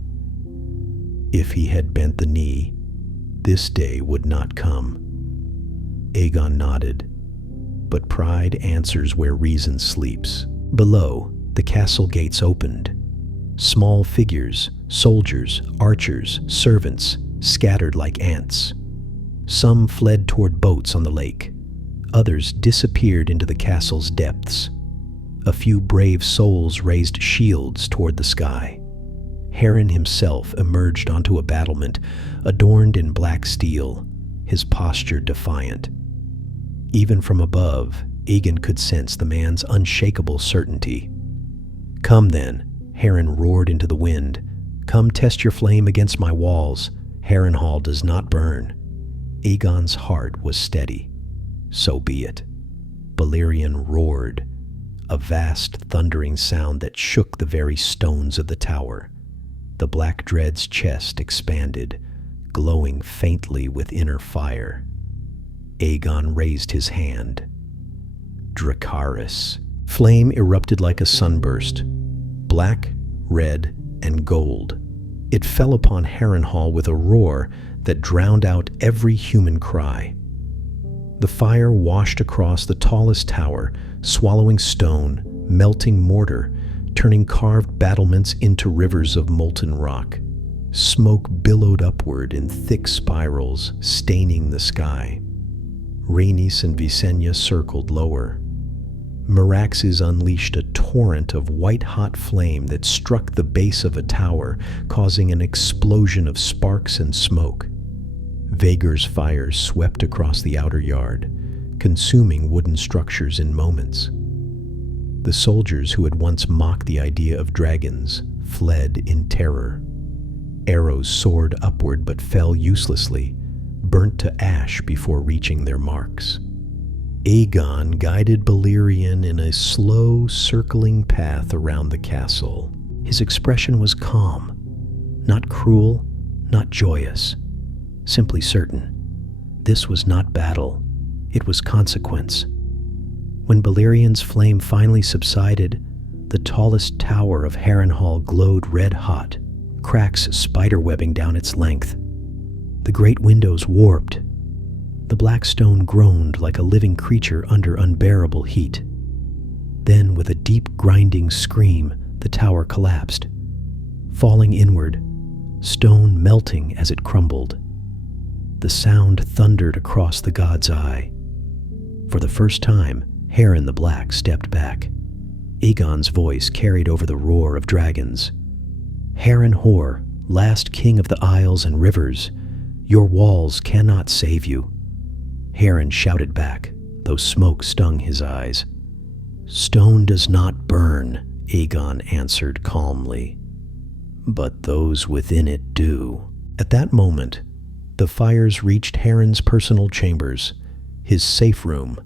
If he had bent the knee, this day would not come. Aegon nodded, but pride answers where reason sleeps. Below, the castle gates opened. Small figures, soldiers, archers, servants, scattered like ants. Some fled toward boats on the lake. Others disappeared into the castle's depths. A few brave souls raised shields toward the sky. Harren himself emerged onto a battlement, adorned in black steel, his posture defiant. Even from above, Aegon could sense the man's unshakable certainty. "Come then," Harren roared into the wind. "Come test your flame against my walls. Harrenhal does not burn." Aegon's heart was steady. So be it. Balerion roared, a vast thundering sound that shook the very stones of the tower. The black dread's chest expanded, glowing faintly with inner fire. Aegon raised his hand. Dracarys. Flame erupted like a sunburst, black, red, and gold. It fell upon Harrenhal with a roar that drowned out every human cry. The fire washed across the tallest tower, swallowing stone, melting mortar, turning carved battlements into rivers of molten rock. Smoke billowed upward in thick spirals, staining the sky. Rhaenys and Visenya circled lower. Meraxes unleashed a torrent of white-hot flame that struck the base of a tower, causing an explosion of sparks and smoke. Vaegar's fires swept across the outer yard, consuming wooden structures in moments. The soldiers who had once mocked the idea of dragons fled in terror. Arrows soared upward but fell uselessly, burnt to ash before reaching their marks. Aegon guided Balerion in a slow, circling path around the castle. His expression was calm, not cruel, not joyous, simply certain. This was not battle, it was consequence. When Balerion's flame finally subsided, the tallest tower of Harrenhal glowed red-hot, cracks spiderwebbing down its length. The great windows warped. The black stone groaned like a living creature under unbearable heat. Then, with a deep grinding scream, the tower collapsed, falling inward, stone melting as it crumbled. The sound thundered across the god's eye. For the first time, Harren the Black stepped back. Aegon's voice carried over the roar of dragons. Harrenhal, last king of the isles and rivers, your walls cannot save you. Harren shouted back, though smoke stung his eyes. Stone does not burn, Aegon answered calmly. But those within it do. At that moment, the fires reached Harren's personal chambers, his safe room,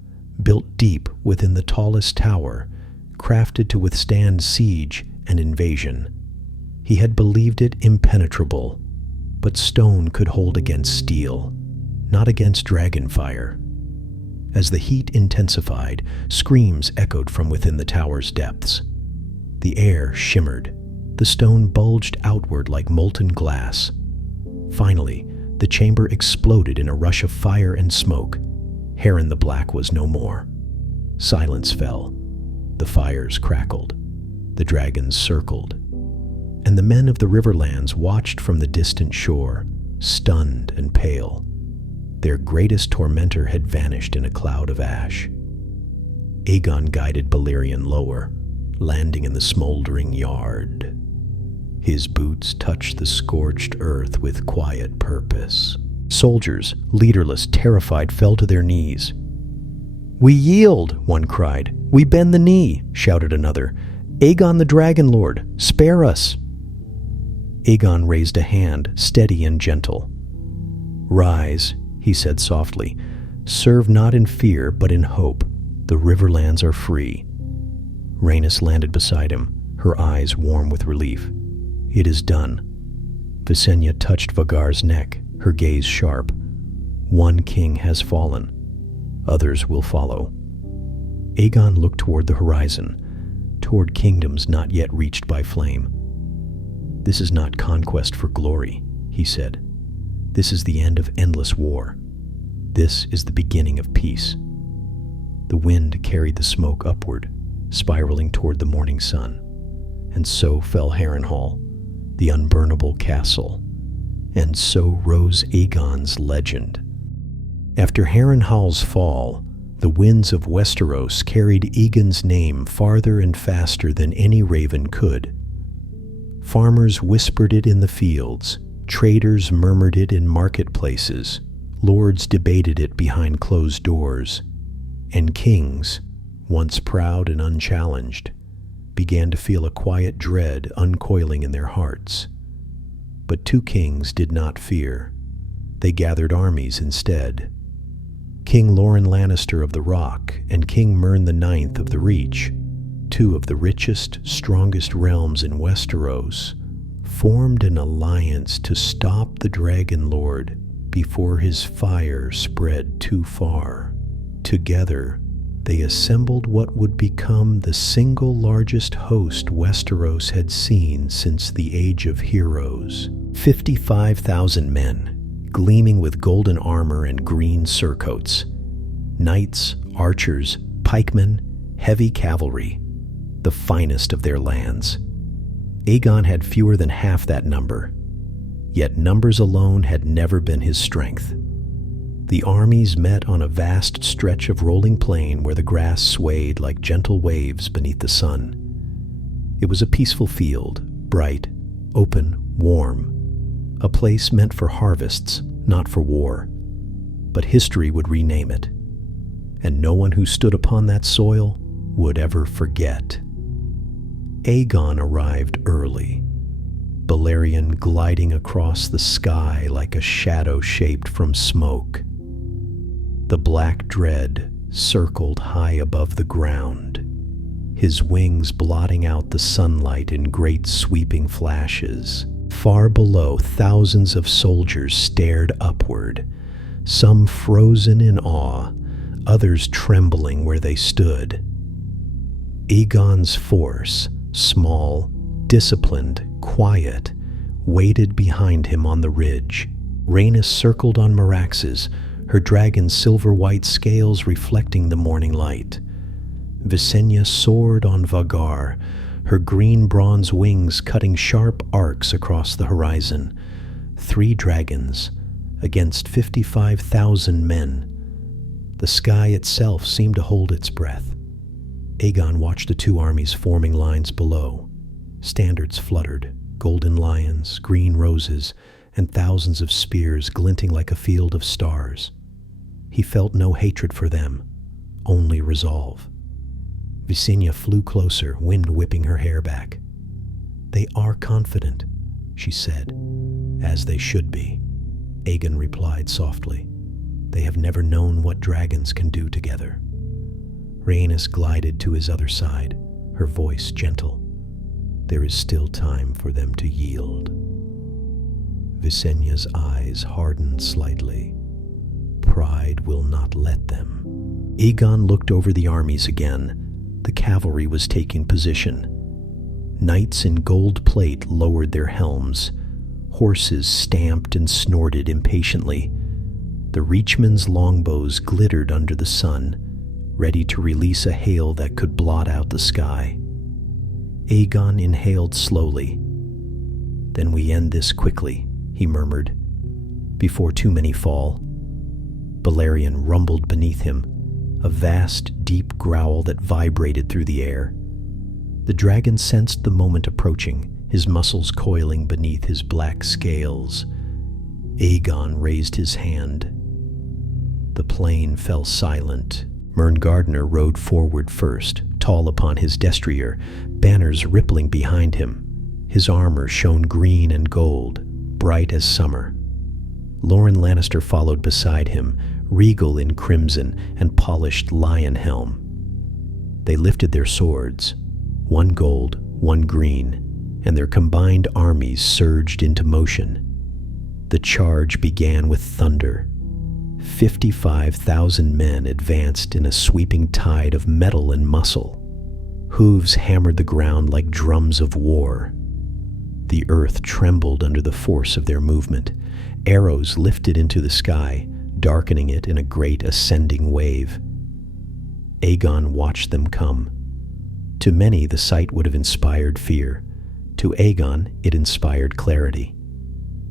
built deep within the tallest tower, crafted to withstand siege and invasion. He had believed it impenetrable, but stone could hold against steel, not against dragonfire. As the heat intensified, screams echoed from within the tower's depths. The air shimmered. The stone bulged outward like molten glass. Finally, the chamber exploded in a rush of fire and smoke. Harren the Black was no more. Silence fell. The fires crackled. The dragons circled. And the men of the Riverlands watched from the distant shore, stunned and pale. Their greatest tormentor had vanished in a cloud of ash. Aegon guided Balerion lower, landing in the smoldering yard. His boots touched the scorched earth with quiet purpose. Soldiers, leaderless, terrified, fell to their knees. "We yield," one cried. "We bend the knee," shouted another. "Aegon the Dragonlord, spare us." Aegon raised a hand, steady and gentle. "Rise," he said softly. "Serve not in fear, but in hope. The Riverlands are free." Rhaenys landed beside him, her eyes warm with relief. "It is done." Visenya touched Vhagar's neck, her gaze sharp. "One king has fallen. Others will follow." Aegon looked toward the horizon, toward kingdoms not yet reached by flame. "This is not conquest for glory," he said. "This is the end of endless war. This is the beginning of peace." The wind carried the smoke upward, spiraling toward the morning sun. And so fell Harrenhal, the unburnable castle. And so rose Aegon's legend. After Harrenhal's fall, the winds of Westeros carried Aegon's name farther and faster than any raven could. Farmers whispered it in the fields, traders murmured it in marketplaces, lords debated it behind closed doors, and kings, once proud and unchallenged, began to feel a quiet dread uncoiling in their hearts. But two kings did not fear. They gathered armies instead. King Loren Lannister of the Rock and King Mern IX of the Reach, two of the richest, strongest realms in Westeros, formed an alliance to stop the Dragonlord before his fire spread too far. Together, they assembled what would become the single largest host Westeros had seen since the Age of Heroes. 55,000 men, gleaming with golden armor and green surcoats. Knights, archers, pikemen, heavy cavalry, the finest of their lands. Aegon had fewer than half that number, yet numbers alone had never been his strength. The armies met on a vast stretch of rolling plain where the grass swayed like gentle waves beneath the sun. It was a peaceful field, bright, open, warm, a place meant for harvests, not for war. But history would rename it, and no one who stood upon that soil would ever forget. Aegon arrived early, Balerion gliding across the sky like a shadow shaped from smoke. The black dread circled high above the ground, his wings blotting out the sunlight in great sweeping flashes. Far below, thousands of soldiers stared upward, some frozen in awe, others trembling where they stood. Aegon's force, small, disciplined, quiet, waited behind him on the ridge. Rhaenys circled on Meraxes, her dragon's silver-white scales reflecting the morning light. Visenya soared on Vhagar, her green-bronze wings cutting sharp arcs across the horizon. 3 dragons against 55,000 men. The sky itself seemed to hold its breath. Aegon watched the 2 armies forming lines below. Standards fluttered, golden lions, green roses, and thousands of spears glinting like a field of stars. He felt no hatred for them, only resolve. Visenya flew closer, wind whipping her hair back. "They are confident," she said. "As they should be," Aegon replied softly. "They have never known what dragons can do together." Rhaenys glided to his other side, her voice gentle. "There is still time for them to yield." Visenya's eyes hardened slightly. "Pride will not let them." Aegon looked over the armies again. The cavalry was taking position. Knights in gold plate lowered their helms. Horses stamped and snorted impatiently. The Reachmen's longbows glittered under the sun, ready to release a hail that could blot out the sky. Aegon inhaled slowly. "Then we end this quickly," he murmured, "before too many fall." Balerion rumbled beneath him, a vast, deep growl that vibrated through the air. The dragon sensed the moment approaching, his muscles coiling beneath his black scales. Aegon raised his hand. The plain fell silent. Mern rode forward first, tall upon his destrier, banners rippling behind him. His armor shone green and gold, bright as summer. Loren Lannister followed beside him, regal in crimson and polished lion helm. They lifted their swords, one gold, one green, and their combined armies surged into motion. The charge began with thunder. 55,000 men advanced in a sweeping tide of metal and muscle. Hooves hammered the ground like drums of war. The earth trembled under the force of their movement. Arrows lifted into the sky, darkening it in a great ascending wave. Aegon watched them come. To many, the sight would have inspired fear. To Aegon, it inspired clarity.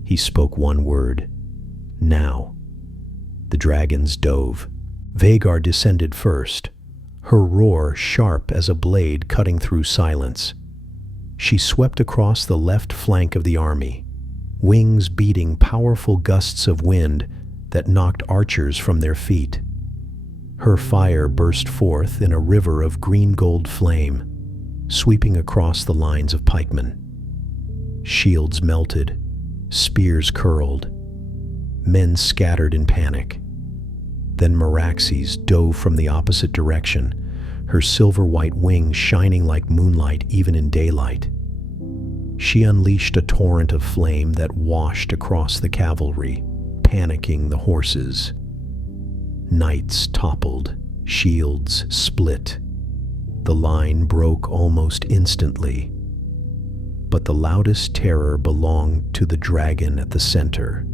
He spoke one word: now. The dragons dove. Vhagar descended first, her roar sharp as a blade cutting through silence. She swept across the left flank of the army, wings beating powerful gusts of wind that knocked archers from their feet. Her fire burst forth in a river of green-gold flame, sweeping across the lines of pikemen. Shields melted, spears curled, men scattered in panic. Then Meraxes dove from the opposite direction, her silver-white wings shining like moonlight even in daylight. She unleashed a torrent of flame that washed across the cavalry, panicking the horses. Knights toppled, shields split. The line broke almost instantly. But the loudest terror belonged to the dragon at the center.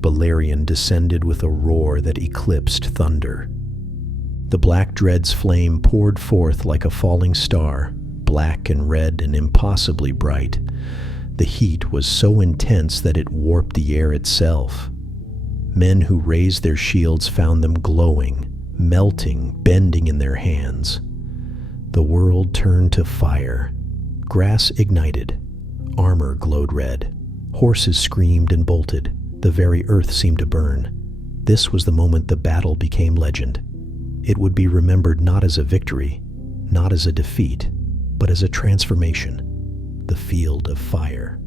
Balerion descended with a roar that eclipsed thunder. The black dread's flame poured forth like a falling star, black and red and impossibly bright. The heat was so intense that it warped the air itself. Men who raised their shields found them glowing, melting, bending in their hands. The world turned to fire. Grass ignited. Armor glowed red. Horses screamed and bolted. The very earth seemed to burn. This was the moment the battle became legend. It would be remembered not as a victory, not as a defeat, but as a transformation. The field of fire.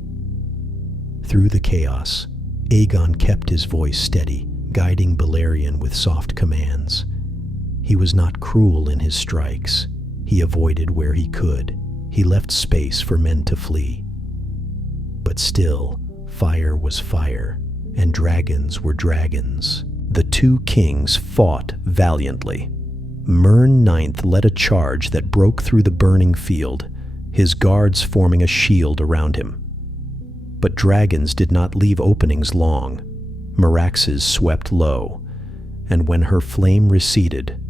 Through the chaos, Aegon kept his voice steady, guiding Balerion with soft commands. He was not cruel in his strikes. He avoided where he could. He left space for men to flee. But still, fire was fire, and dragons were dragons. The two kings fought valiantly. Mern IX led a charge that broke through the burning field, his guards forming a shield around him. But dragons did not leave openings long. Merax's swept low, and when her flame receded,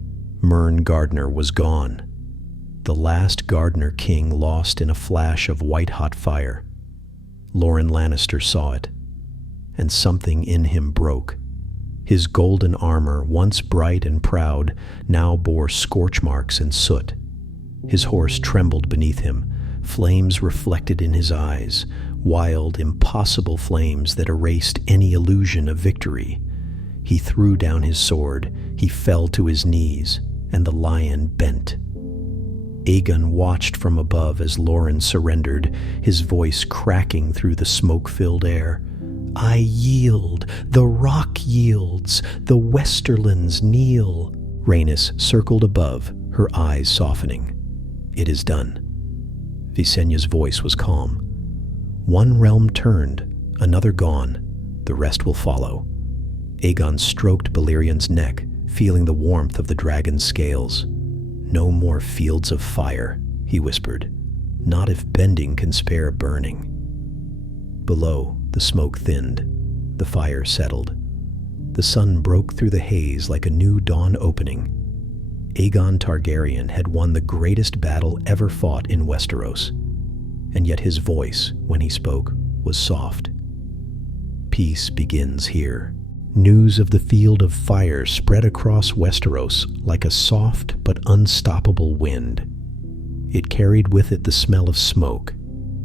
Mern Gardner was gone. The last Gardner king lost in a flash of white-hot fire. Loren Lannister saw it, and something in him broke. His golden armor, once bright and proud, now bore scorch marks and soot. His horse trembled beneath him, flames reflected in his eyes, wild, impossible flames that erased any illusion of victory. He threw down his sword, he fell to his knees, and the lion bent. Aegon watched from above as Loren surrendered, his voice cracking through the smoke-filled air. "I yield, the rock yields, the Westerlands kneel." Rhaenys circled above, her eyes softening. "It is done." Visenya's voice was calm. "One realm turned, another gone. The rest will follow." Aegon stroked Balerion's neck, feeling the warmth of the dragon's scales. "No more fields of fire," he whispered. "Not if bending can spare burning." Below, the smoke thinned. The fire settled. The sun broke through the haze like a new dawn opening. Aegon Targaryen had won the greatest battle ever fought in Westeros, and yet his voice, when he spoke, was soft. "Peace begins here." News of the field of fire spread across Westeros like a soft but unstoppable wind. It carried with it the smell of smoke,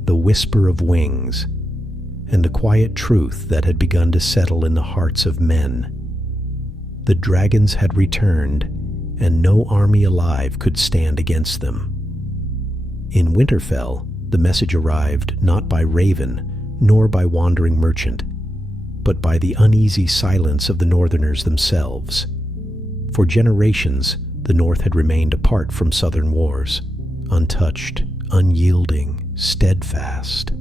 the whisper of wings, and a quiet truth that had begun to settle in the hearts of men. The dragons had returned, and no army alive could stand against them. In Winterfell, the message arrived not by raven, nor by wandering merchant, but by the uneasy silence of the Northerners themselves. For generations, the North had remained apart from Southern wars, untouched, unyielding, steadfast.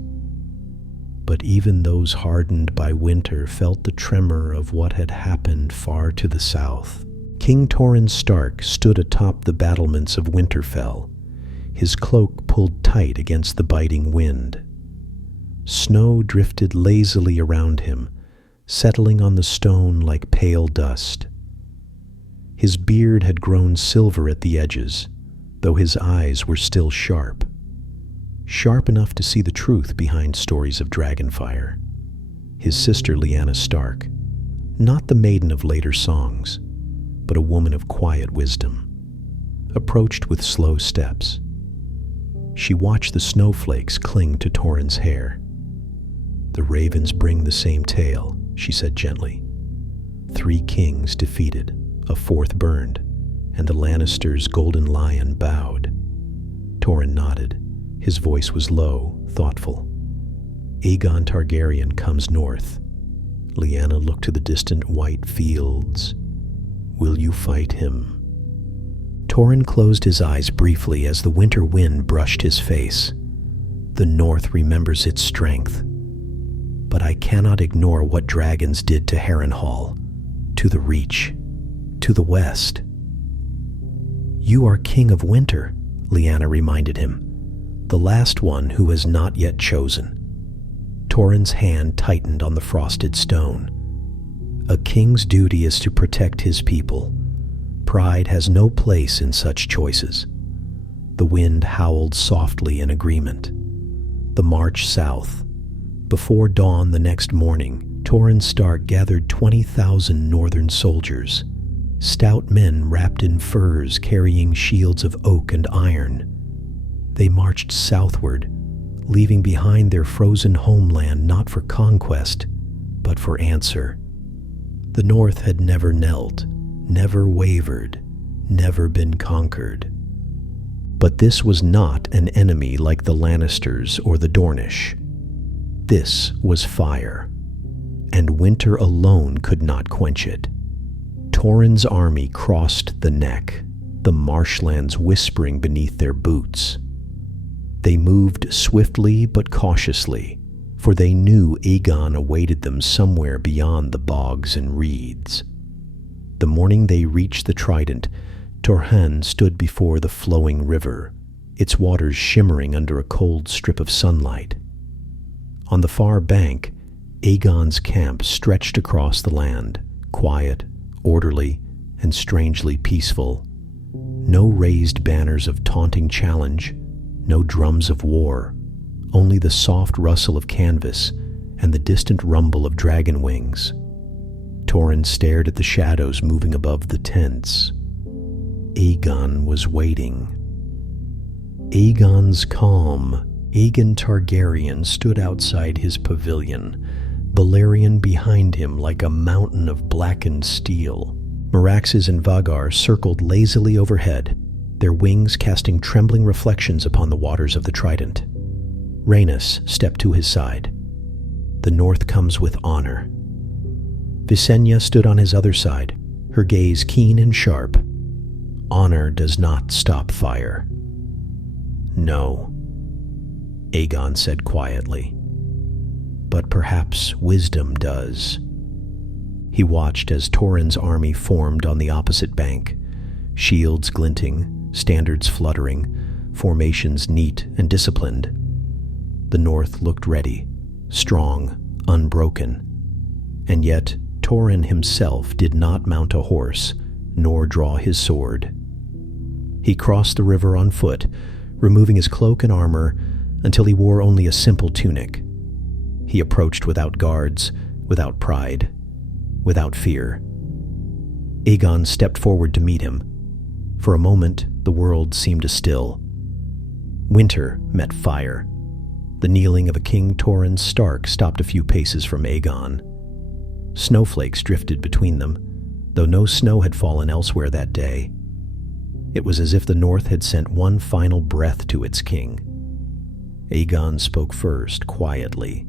But even those hardened by winter felt the tremor of what had happened far to the south. King Torrhen Stark stood atop the battlements of Winterfell, his cloak pulled tight against the biting wind. Snow drifted lazily around him, settling on the stone like pale dust. His beard had grown silver at the edges, though his eyes were still sharp. Sharp enough to see the truth behind stories of dragonfire. His sister Lyanna Stark, not the maiden of later songs, but a woman of quiet wisdom, approached with slow steps. She watched the snowflakes cling to Torrhen's hair. "The ravens bring the same tale," she said gently. 3 kings defeated, a 4th burned, and the Lannisters' golden lion bowed. Torrhen nodded. His voice was low, thoughtful. "Aegon Targaryen comes north." Lyanna looked to the distant white fields. "Will you fight him?" Torrhen closed his eyes briefly as the winter wind brushed his face. The North remembers its strength. But I cannot ignore what dragons did to Harrenhal, to the Reach, to the West. You are King of Winter, Lyanna reminded him, the last one who has not yet chosen. Torrhen's hand tightened on the frosted stone. A king's duty is to protect his people. Pride has no place in such choices. The wind howled softly in agreement. The march south. Before dawn the next morning, Torrhen Stark gathered 20,000 northern soldiers, stout men wrapped in furs carrying shields of oak and iron. They marched southward, leaving behind their frozen homeland not for conquest, but for answer. The North had never knelt, never wavered, never been conquered. But this was not an enemy like the Lannisters or the Dornish. This was fire, and winter alone could not quench it. Torrhen's army crossed the neck, the marshlands whispering beneath their boots. They moved swiftly but cautiously, for they knew Aegon awaited them somewhere beyond the bogs and reeds. The morning they reached the Trident, Torrhen stood before the flowing river, its waters shimmering under a cold strip of sunlight. On the far bank, Aegon's camp stretched across the land, quiet, orderly, and strangely peaceful. No raised banners of taunting challenge, no drums of war, only the soft rustle of canvas and the distant rumble of dragon wings. Torrhen stared at the shadows moving above the tents. Aegon was waiting. Aegon's calm, Aegon Targaryen stood outside his pavilion, Balerion behind him like a mountain of blackened steel. Meraxes and Vagar circled lazily overhead, their wings casting trembling reflections upon the waters of the Trident. Rhaenys stepped to his side. The North comes with honor. Visenya stood on his other side, her gaze keen and sharp. Honor does not stop fire. No, Aegon said quietly. But perhaps wisdom does. He watched as Torrhen's army formed on the opposite bank, shields glinting, standards fluttering, formations neat and disciplined. The North looked ready, strong, unbroken. And yet Torrhen himself did not mount a horse, nor draw his sword. He crossed the river on foot, removing his cloak and armor until he wore only a simple tunic. He approached without guards, without pride, without fear. Aegon stepped forward to meet him. For a moment, the world seemed to still. Winter met fire. The kneeling of a King Torrhen Stark stopped a few paces from Aegon. Snowflakes drifted between them, though no snow had fallen elsewhere that day. It was as if the North had sent one final breath to its king. Aegon spoke first, quietly.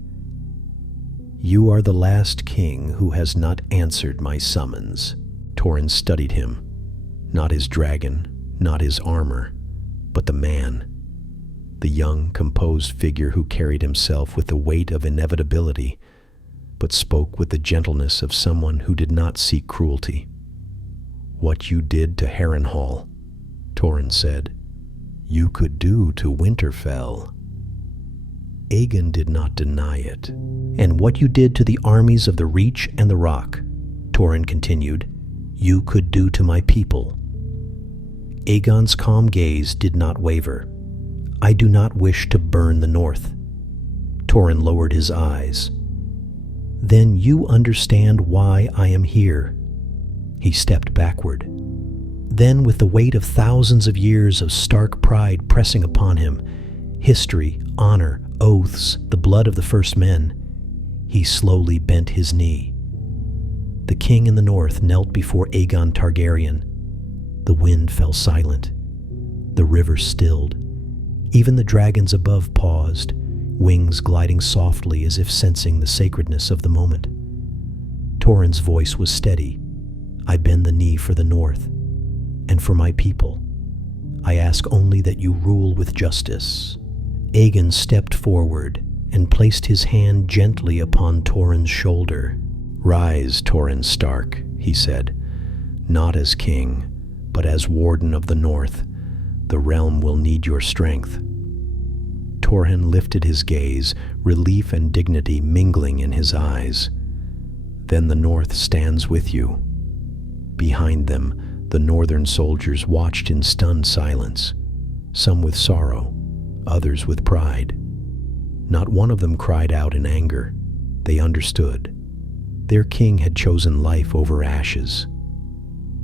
"You are the last king who has not answered my summons." Torrhen studied him. Not his dragon, not his armor, but the man. The young, composed figure who carried himself with the weight of inevitability, but spoke with the gentleness of someone who did not seek cruelty. "What you did to Harrenhal," Torrhen said, "you could do to Winterfell." Aegon did not deny it. "And what you did to the armies of the Reach and the Rock," Torrhen continued, "you could do to my people." Aegon's calm gaze did not waver. "I do not wish to burn the North." Torrhen lowered his eyes. "Then you understand why I am here." He stepped backward. Then, with the weight of thousands of years of Stark pride pressing upon him, history, honor, oaths, the blood of the first men, he slowly bent his knee. The king in the North knelt before Aegon Targaryen. The wind fell silent. The river stilled. Even the dragons above paused, wings gliding softly as if sensing the sacredness of the moment. Torrhen's voice was steady. "I bend the knee for the North, and for my people. I ask only that you rule with justice." Aegon stepped forward and placed his hand gently upon Torrhen's shoulder. "Rise, Torrhen Stark," he said. "Not as king, but as warden of the North. The realm will need your strength." Torrhen lifted his gaze, relief and dignity mingling in his eyes. "Then the North stands with you." Behind them, the northern soldiers watched in stunned silence, some with sorrow, others with pride. Not one of them cried out in anger. They understood. Their king had chosen life over ashes.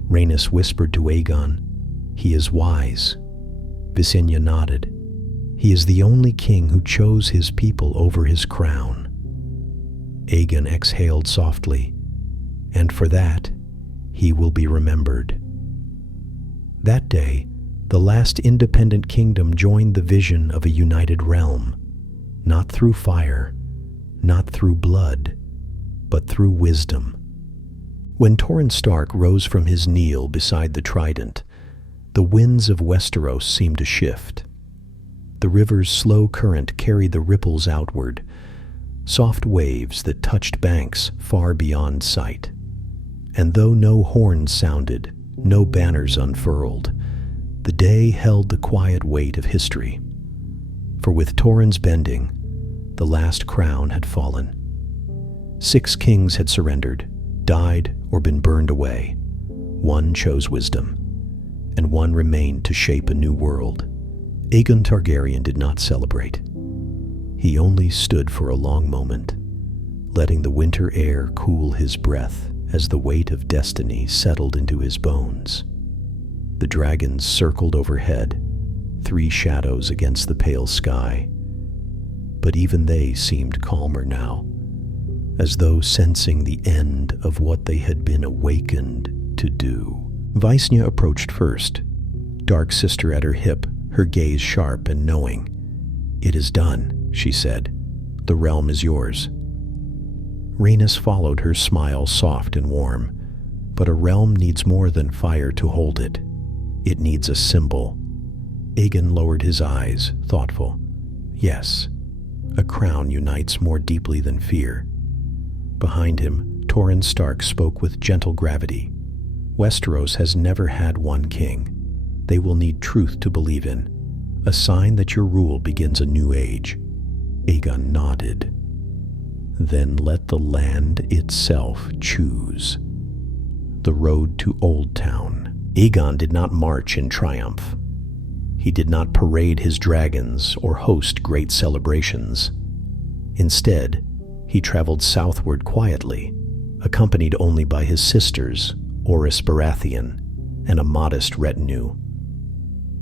Rhaenys whispered to Aegon, "He is wise." Visenya nodded. "He is the only king who chose his people over his crown." Aegon exhaled softly, "And for that, he will be remembered." That day, the last independent kingdom joined the vision of a united realm, not through fire, not through blood, but through wisdom. When Torrhen Stark rose from his kneel beside the trident, the winds of Westeros seemed to shift. The river's slow current carried the ripples outward, soft waves that touched banks far beyond sight. And though no horns sounded, no banners unfurled, the day held the quiet weight of history. For with Torrhen's bending, the last crown had fallen. 6 kings had surrendered, died, or been burned away. One chose wisdom, and one remained to shape a new world. Aegon Targaryen did not celebrate. He only stood for a long moment, letting the winter air cool his breath as the weight of destiny settled into his bones. The dragons circled overhead, 3 shadows against the pale sky. But even they seemed calmer now, as though sensing the end of what they had been awakened to do. Visenya approached first, Dark Sister at her hip, her gaze sharp and knowing. "It is done," she said. "The realm is yours." Rhaenys followed, her smile soft and warm. But a realm needs more than fire to hold it. It needs a symbol. Aegon lowered his eyes, thoughtful. Yes, a crown unites more deeply than fear. Behind him, Torrhen Stark spoke with gentle gravity. "Westeros has never had one king. They will need truth to believe in, a sign that your rule begins a new age." Aegon nodded. "Then let the land itself choose." The road to Old Town. Aegon did not march in triumph. He did not parade his dragons or host great celebrations. Instead, he traveled southward quietly, accompanied only by his sisters, Orys Baratheon, and a modest retinue.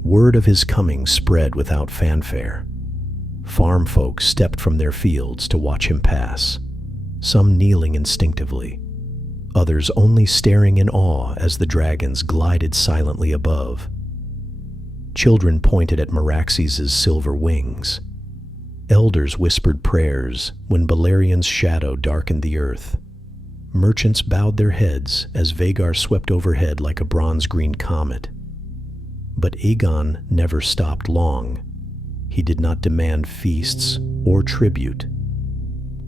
Word of his coming spread without fanfare. Farm folk stepped from their fields to watch him pass, some kneeling instinctively, others only staring in awe as the dragons glided silently above. Children pointed at Meraxes' silver wings. Elders whispered prayers when Balerion's shadow darkened the earth. Merchants bowed their heads as Vhagar swept overhead like a bronze-green comet. But Aegon never stopped long. He did not demand feasts or tribute.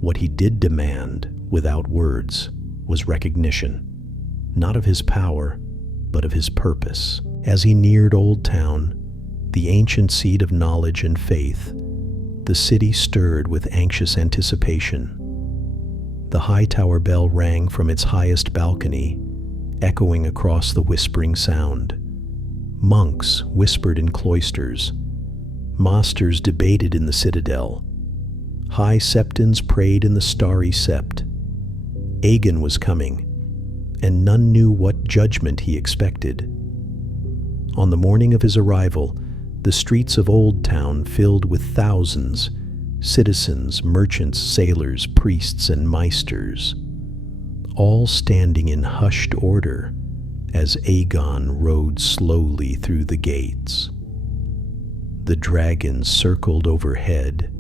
What he did demand, without words, was recognition, not of his power, but of his purpose. As he neared Old Town, the ancient seat of knowledge and faith, the city stirred with anxious anticipation. The high tower bell rang from its highest balcony, echoing across the whispering sound. Monks whispered in cloisters. Masters debated in the citadel. High septons prayed in the starry sept. Aegon was coming, and none knew what judgment he expected. On the morning of his arrival, the streets of Old Town filled with thousands, citizens, merchants, sailors, priests, and maesters, all standing in hushed order as Aegon rode slowly through the gates. The dragons circled overhead,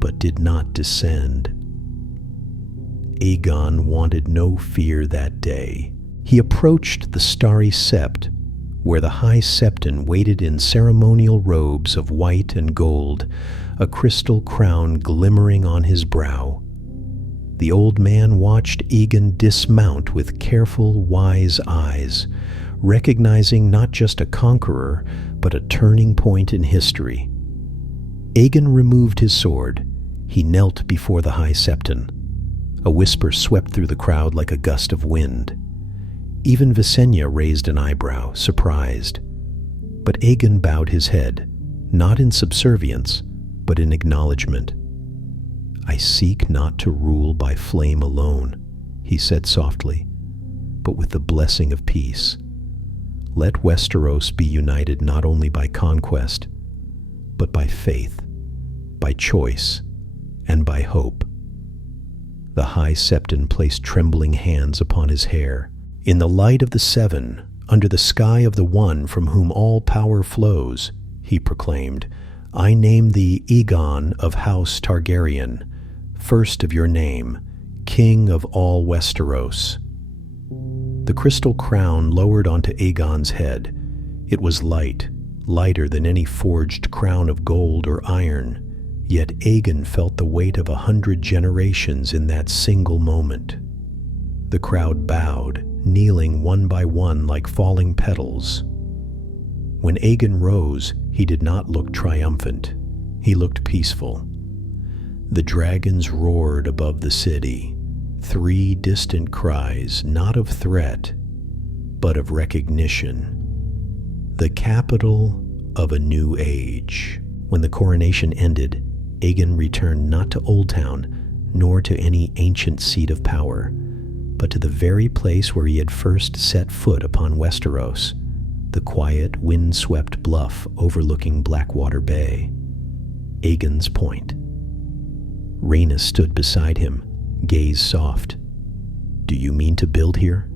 but did not descend. Aegon wanted no fear that day. He approached the starry sept where the High Septon waited in ceremonial robes of white and gold, a crystal crown glimmering on his brow. The old man watched Aegon dismount with careful, wise eyes, recognizing not just a conqueror, but a turning point in history. Aegon removed his sword. He knelt before the High Septon. A whisper swept through the crowd like a gust of wind. Even Visenya raised an eyebrow, surprised. But Aegon bowed his head, not in subservience, but in acknowledgement. "I seek not to rule by flame alone," he said softly, "but with the blessing of peace. Let Westeros be united not only by conquest, but by faith, by choice, and by hope." The High Septon placed trembling hands upon his hair. "In the light of the Seven, under the sky of the One from whom all power flows," he proclaimed, "I name thee Aegon of House Targaryen, first of your name, King of all Westeros." The crystal crown lowered onto Aegon's head. It was light, lighter than any forged crown of gold or iron, yet Aegon felt the weight of 100 generations in that single moment. The crowd bowed, kneeling one by one like falling petals. When Aegon rose, he did not look triumphant. He looked peaceful. The dragons roared above the city, 3 distant cries, not of threat, but of recognition. The capital of a new age. When the coronation ended, Aegon returned not to Old Town, nor to any ancient seat of power, but to the very place where he had first set foot upon Westeros, the quiet, wind-swept bluff overlooking Blackwater Bay. Aegon's Point. Rhaenys stood beside him, gaze soft. "Do you mean to build here?"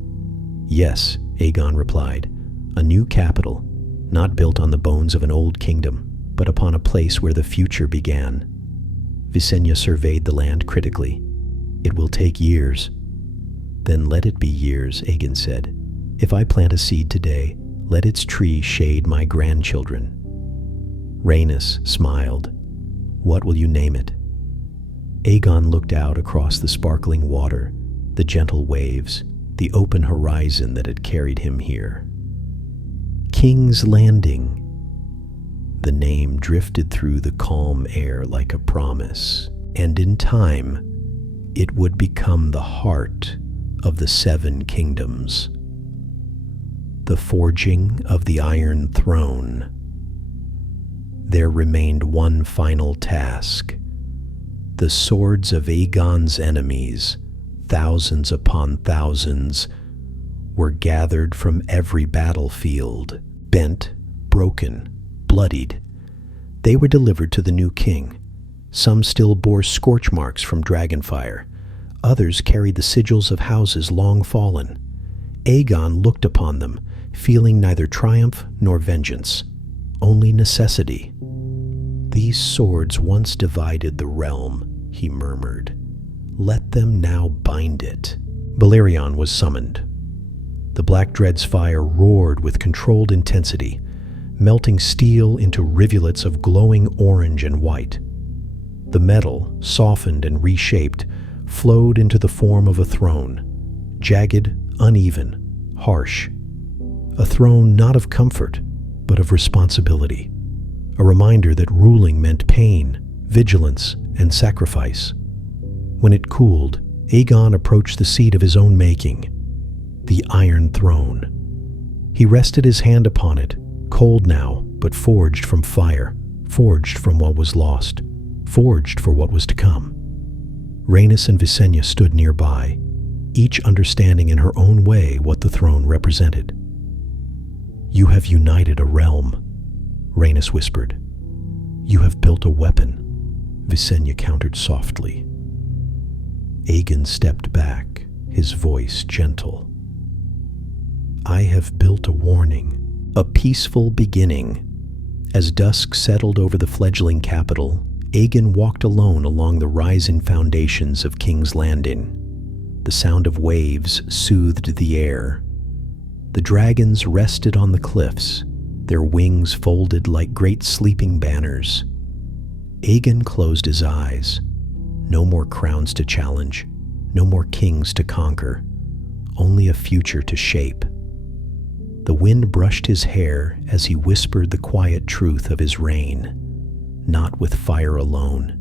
"Yes," Aegon replied. "A new capital, not built on the bones of an old kingdom, but upon a place where the future began." Visenya surveyed the land critically. "It will take years." "Then let it be years," Aegon said. "If I plant a seed today, let its tree shade my grandchildren." Rhaenys smiled. "What will you name it?" Aegon looked out across the sparkling water, the gentle waves, the open horizon that had carried him here. "King's Landing." The name drifted through the calm air like a promise, and in time, it would become the heart of the 7 kingdoms. The forging of the Iron Throne. There remained one final task. The swords of Aegon's enemies, thousands upon thousands, were gathered from every battlefield, bent, broken, bloodied. They were delivered to the new king. Some still bore scorch marks from dragonfire. Others carried the sigils of houses long fallen. Aegon looked upon them, feeling neither triumph nor vengeance, only necessity. "These swords once divided the realm," he murmured. "Let them now bind it." Balerion was summoned. The Black Dread's fire roared with controlled intensity, melting steel into rivulets of glowing orange and white. The metal, softened and reshaped, flowed into the form of a throne, jagged, uneven, harsh. A throne not of comfort, but of responsibility. A reminder that ruling meant pain, vigilance, and sacrifice. When it cooled, Aegon approached the seat of his own making, the Iron Throne. He rested his hand upon it, cold now, but forged from fire, forged from what was lost, forged for what was to come. Rhaenys and Visenya stood nearby, each understanding in her own way what the throne represented. "You have united a realm," Rhaenys whispered. "You have built a weapon," Visenya countered softly. Aegon stepped back, his voice gentle. "I have built a warning, a peaceful beginning." As dusk settled over the fledgling capital, Aegon walked alone along the rising foundations of King's Landing. The sound of waves soothed the air. The dragons rested on the cliffs, their wings folded like great sleeping banners. Aegon closed his eyes. No more crowns to challenge, no more kings to conquer, only a future to shape. The wind brushed his hair as he whispered the quiet truth of his reign, not with fire alone.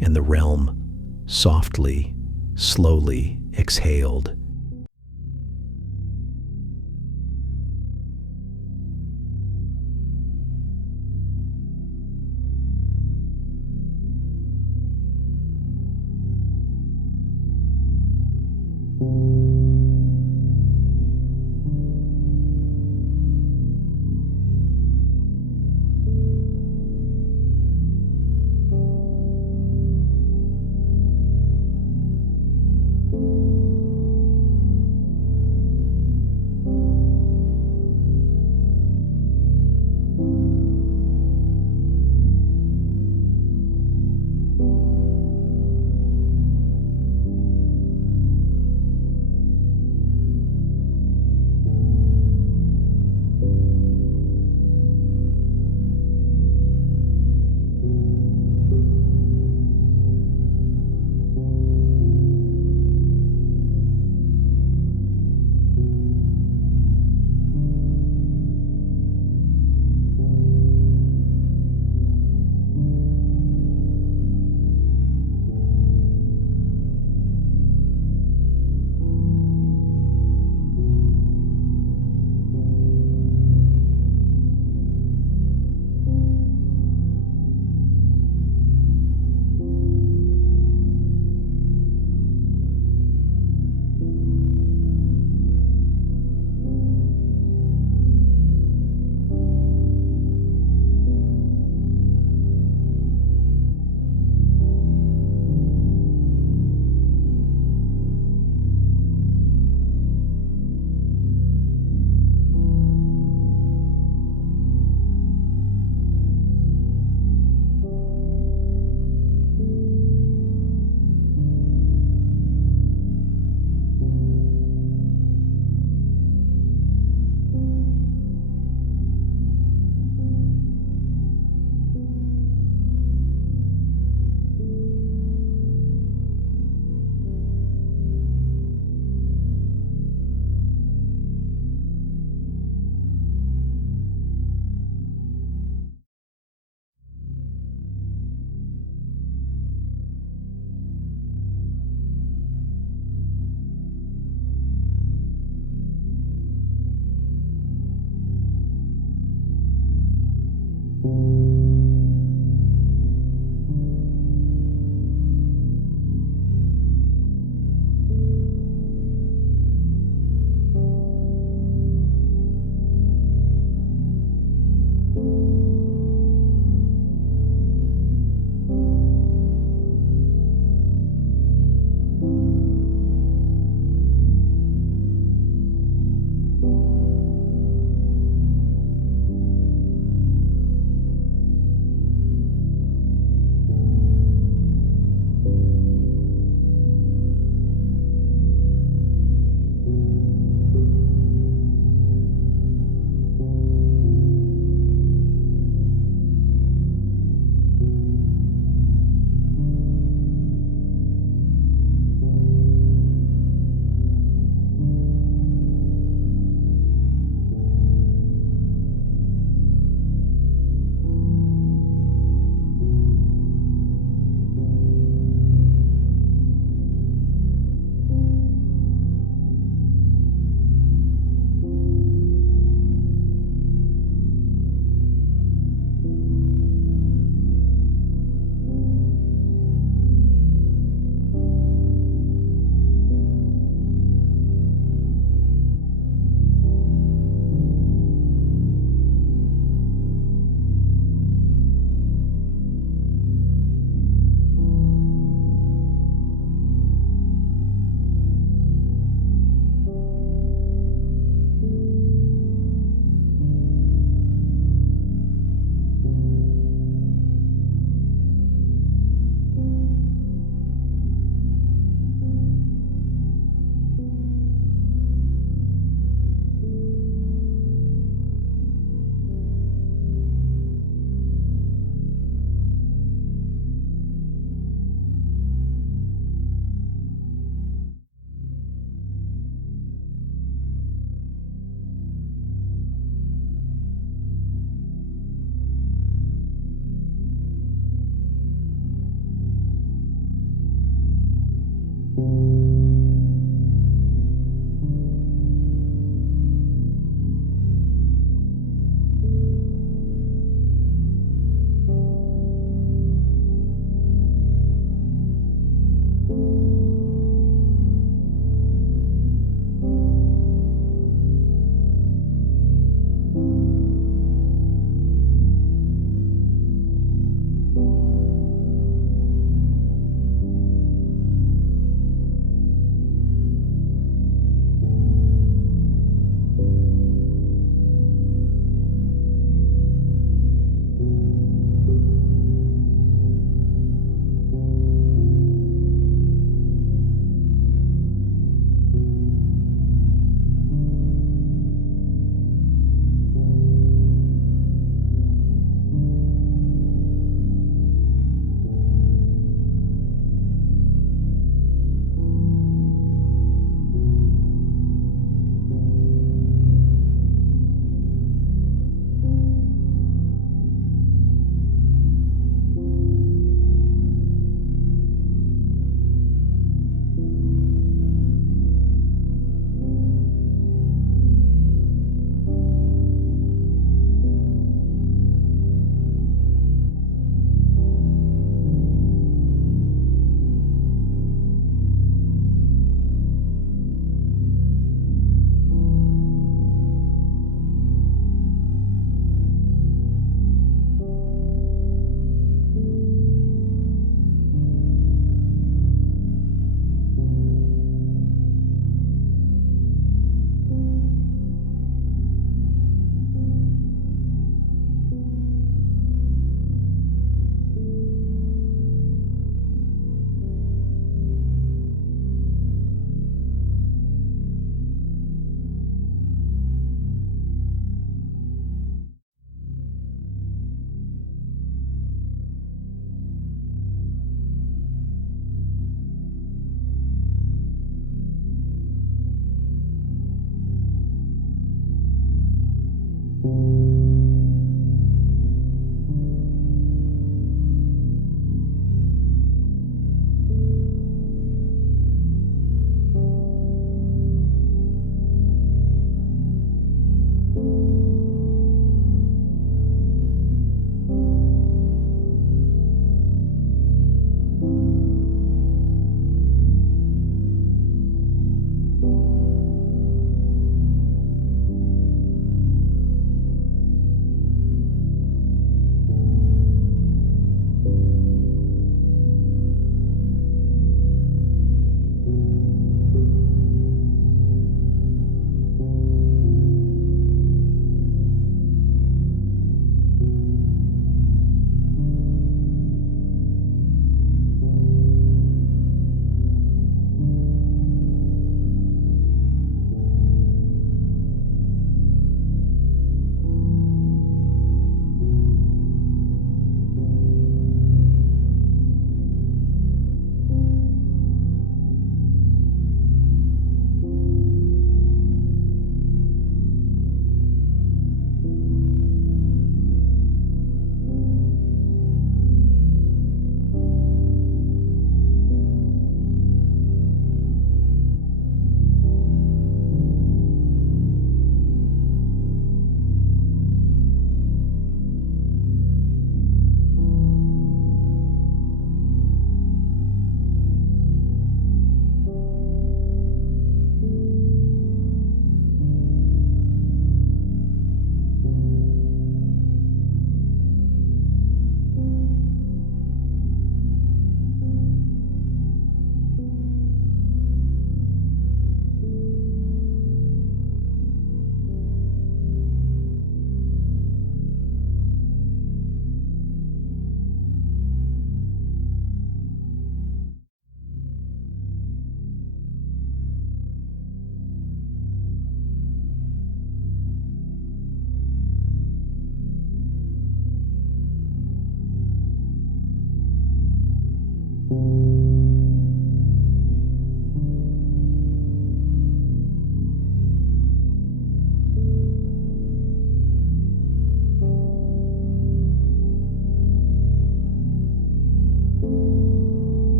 And the realm, softly, slowly exhaled.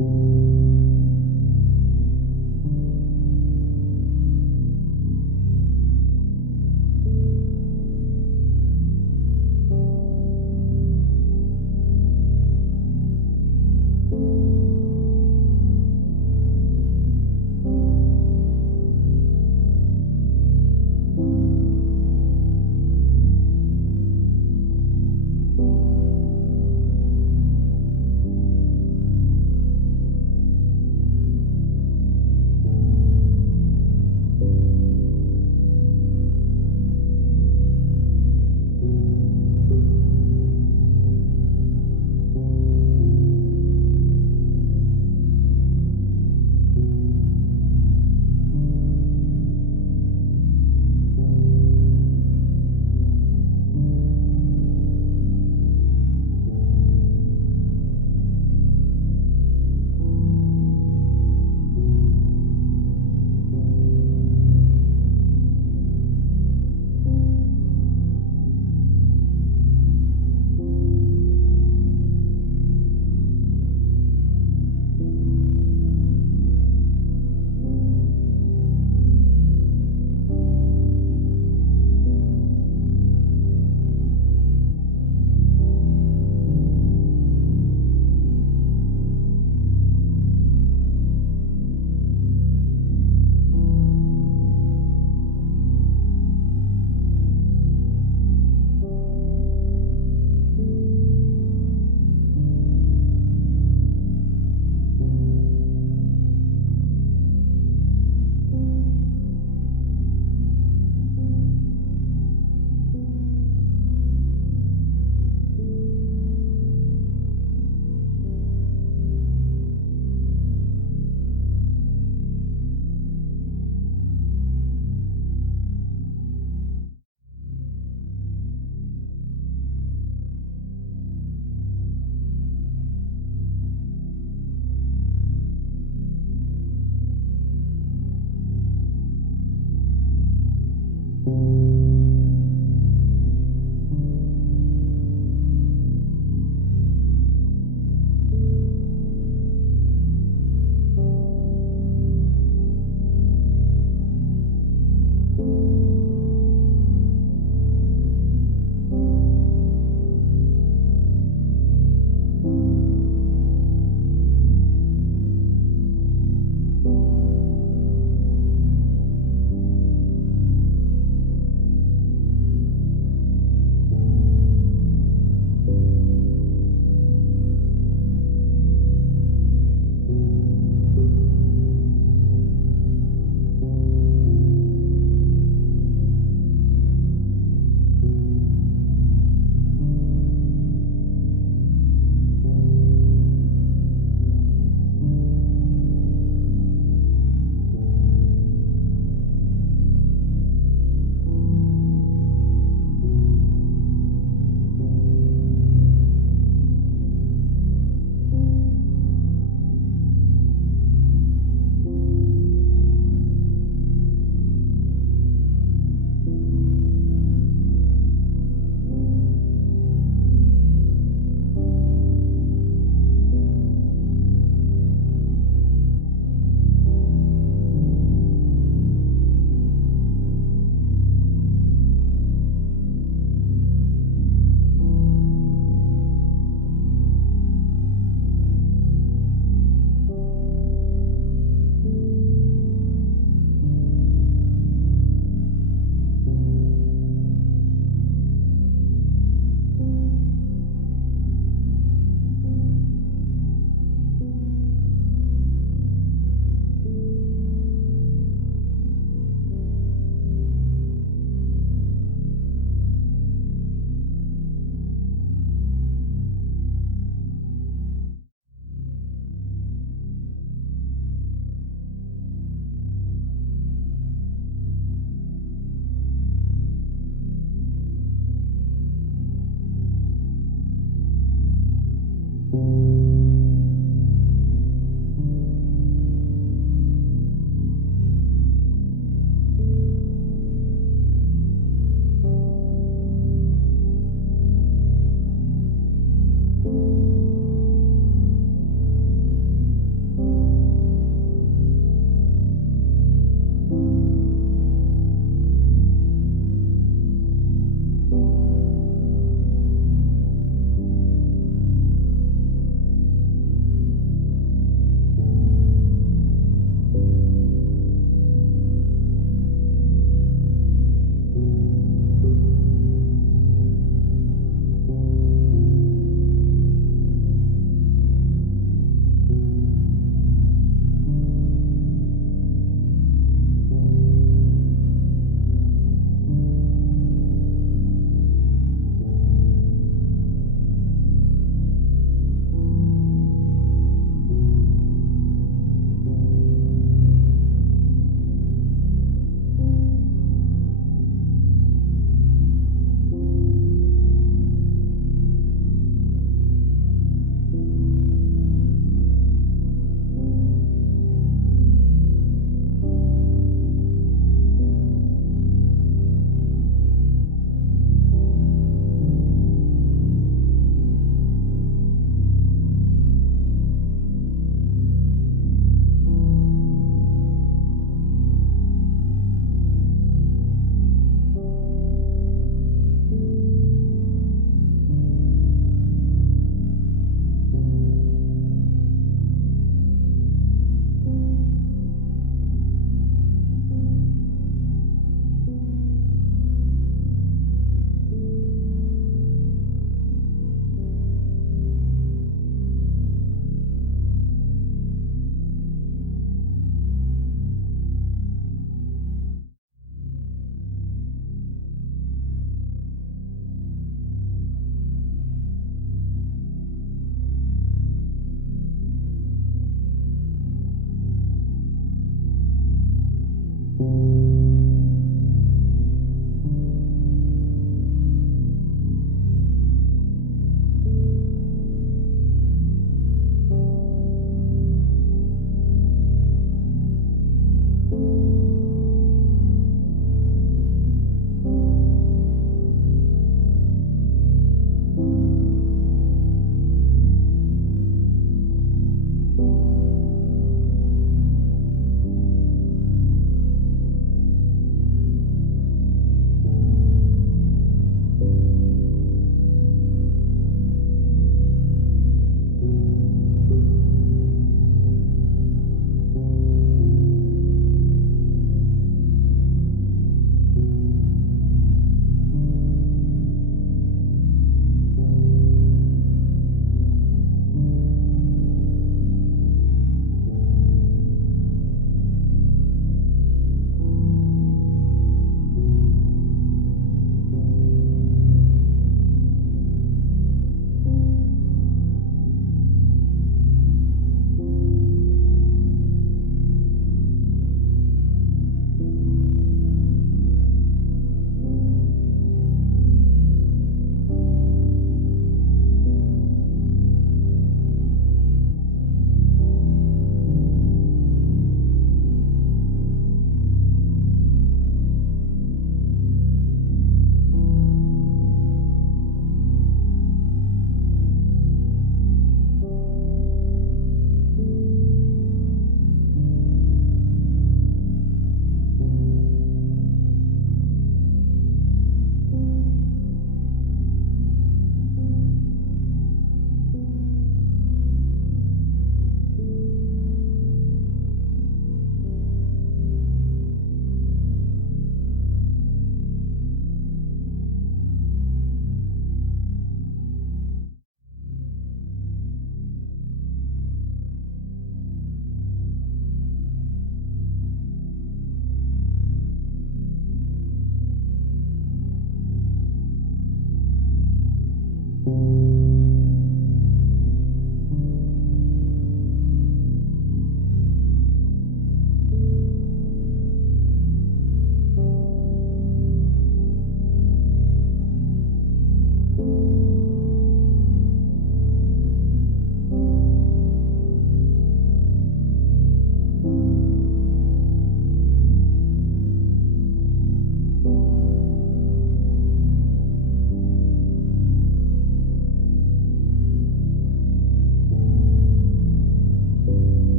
you.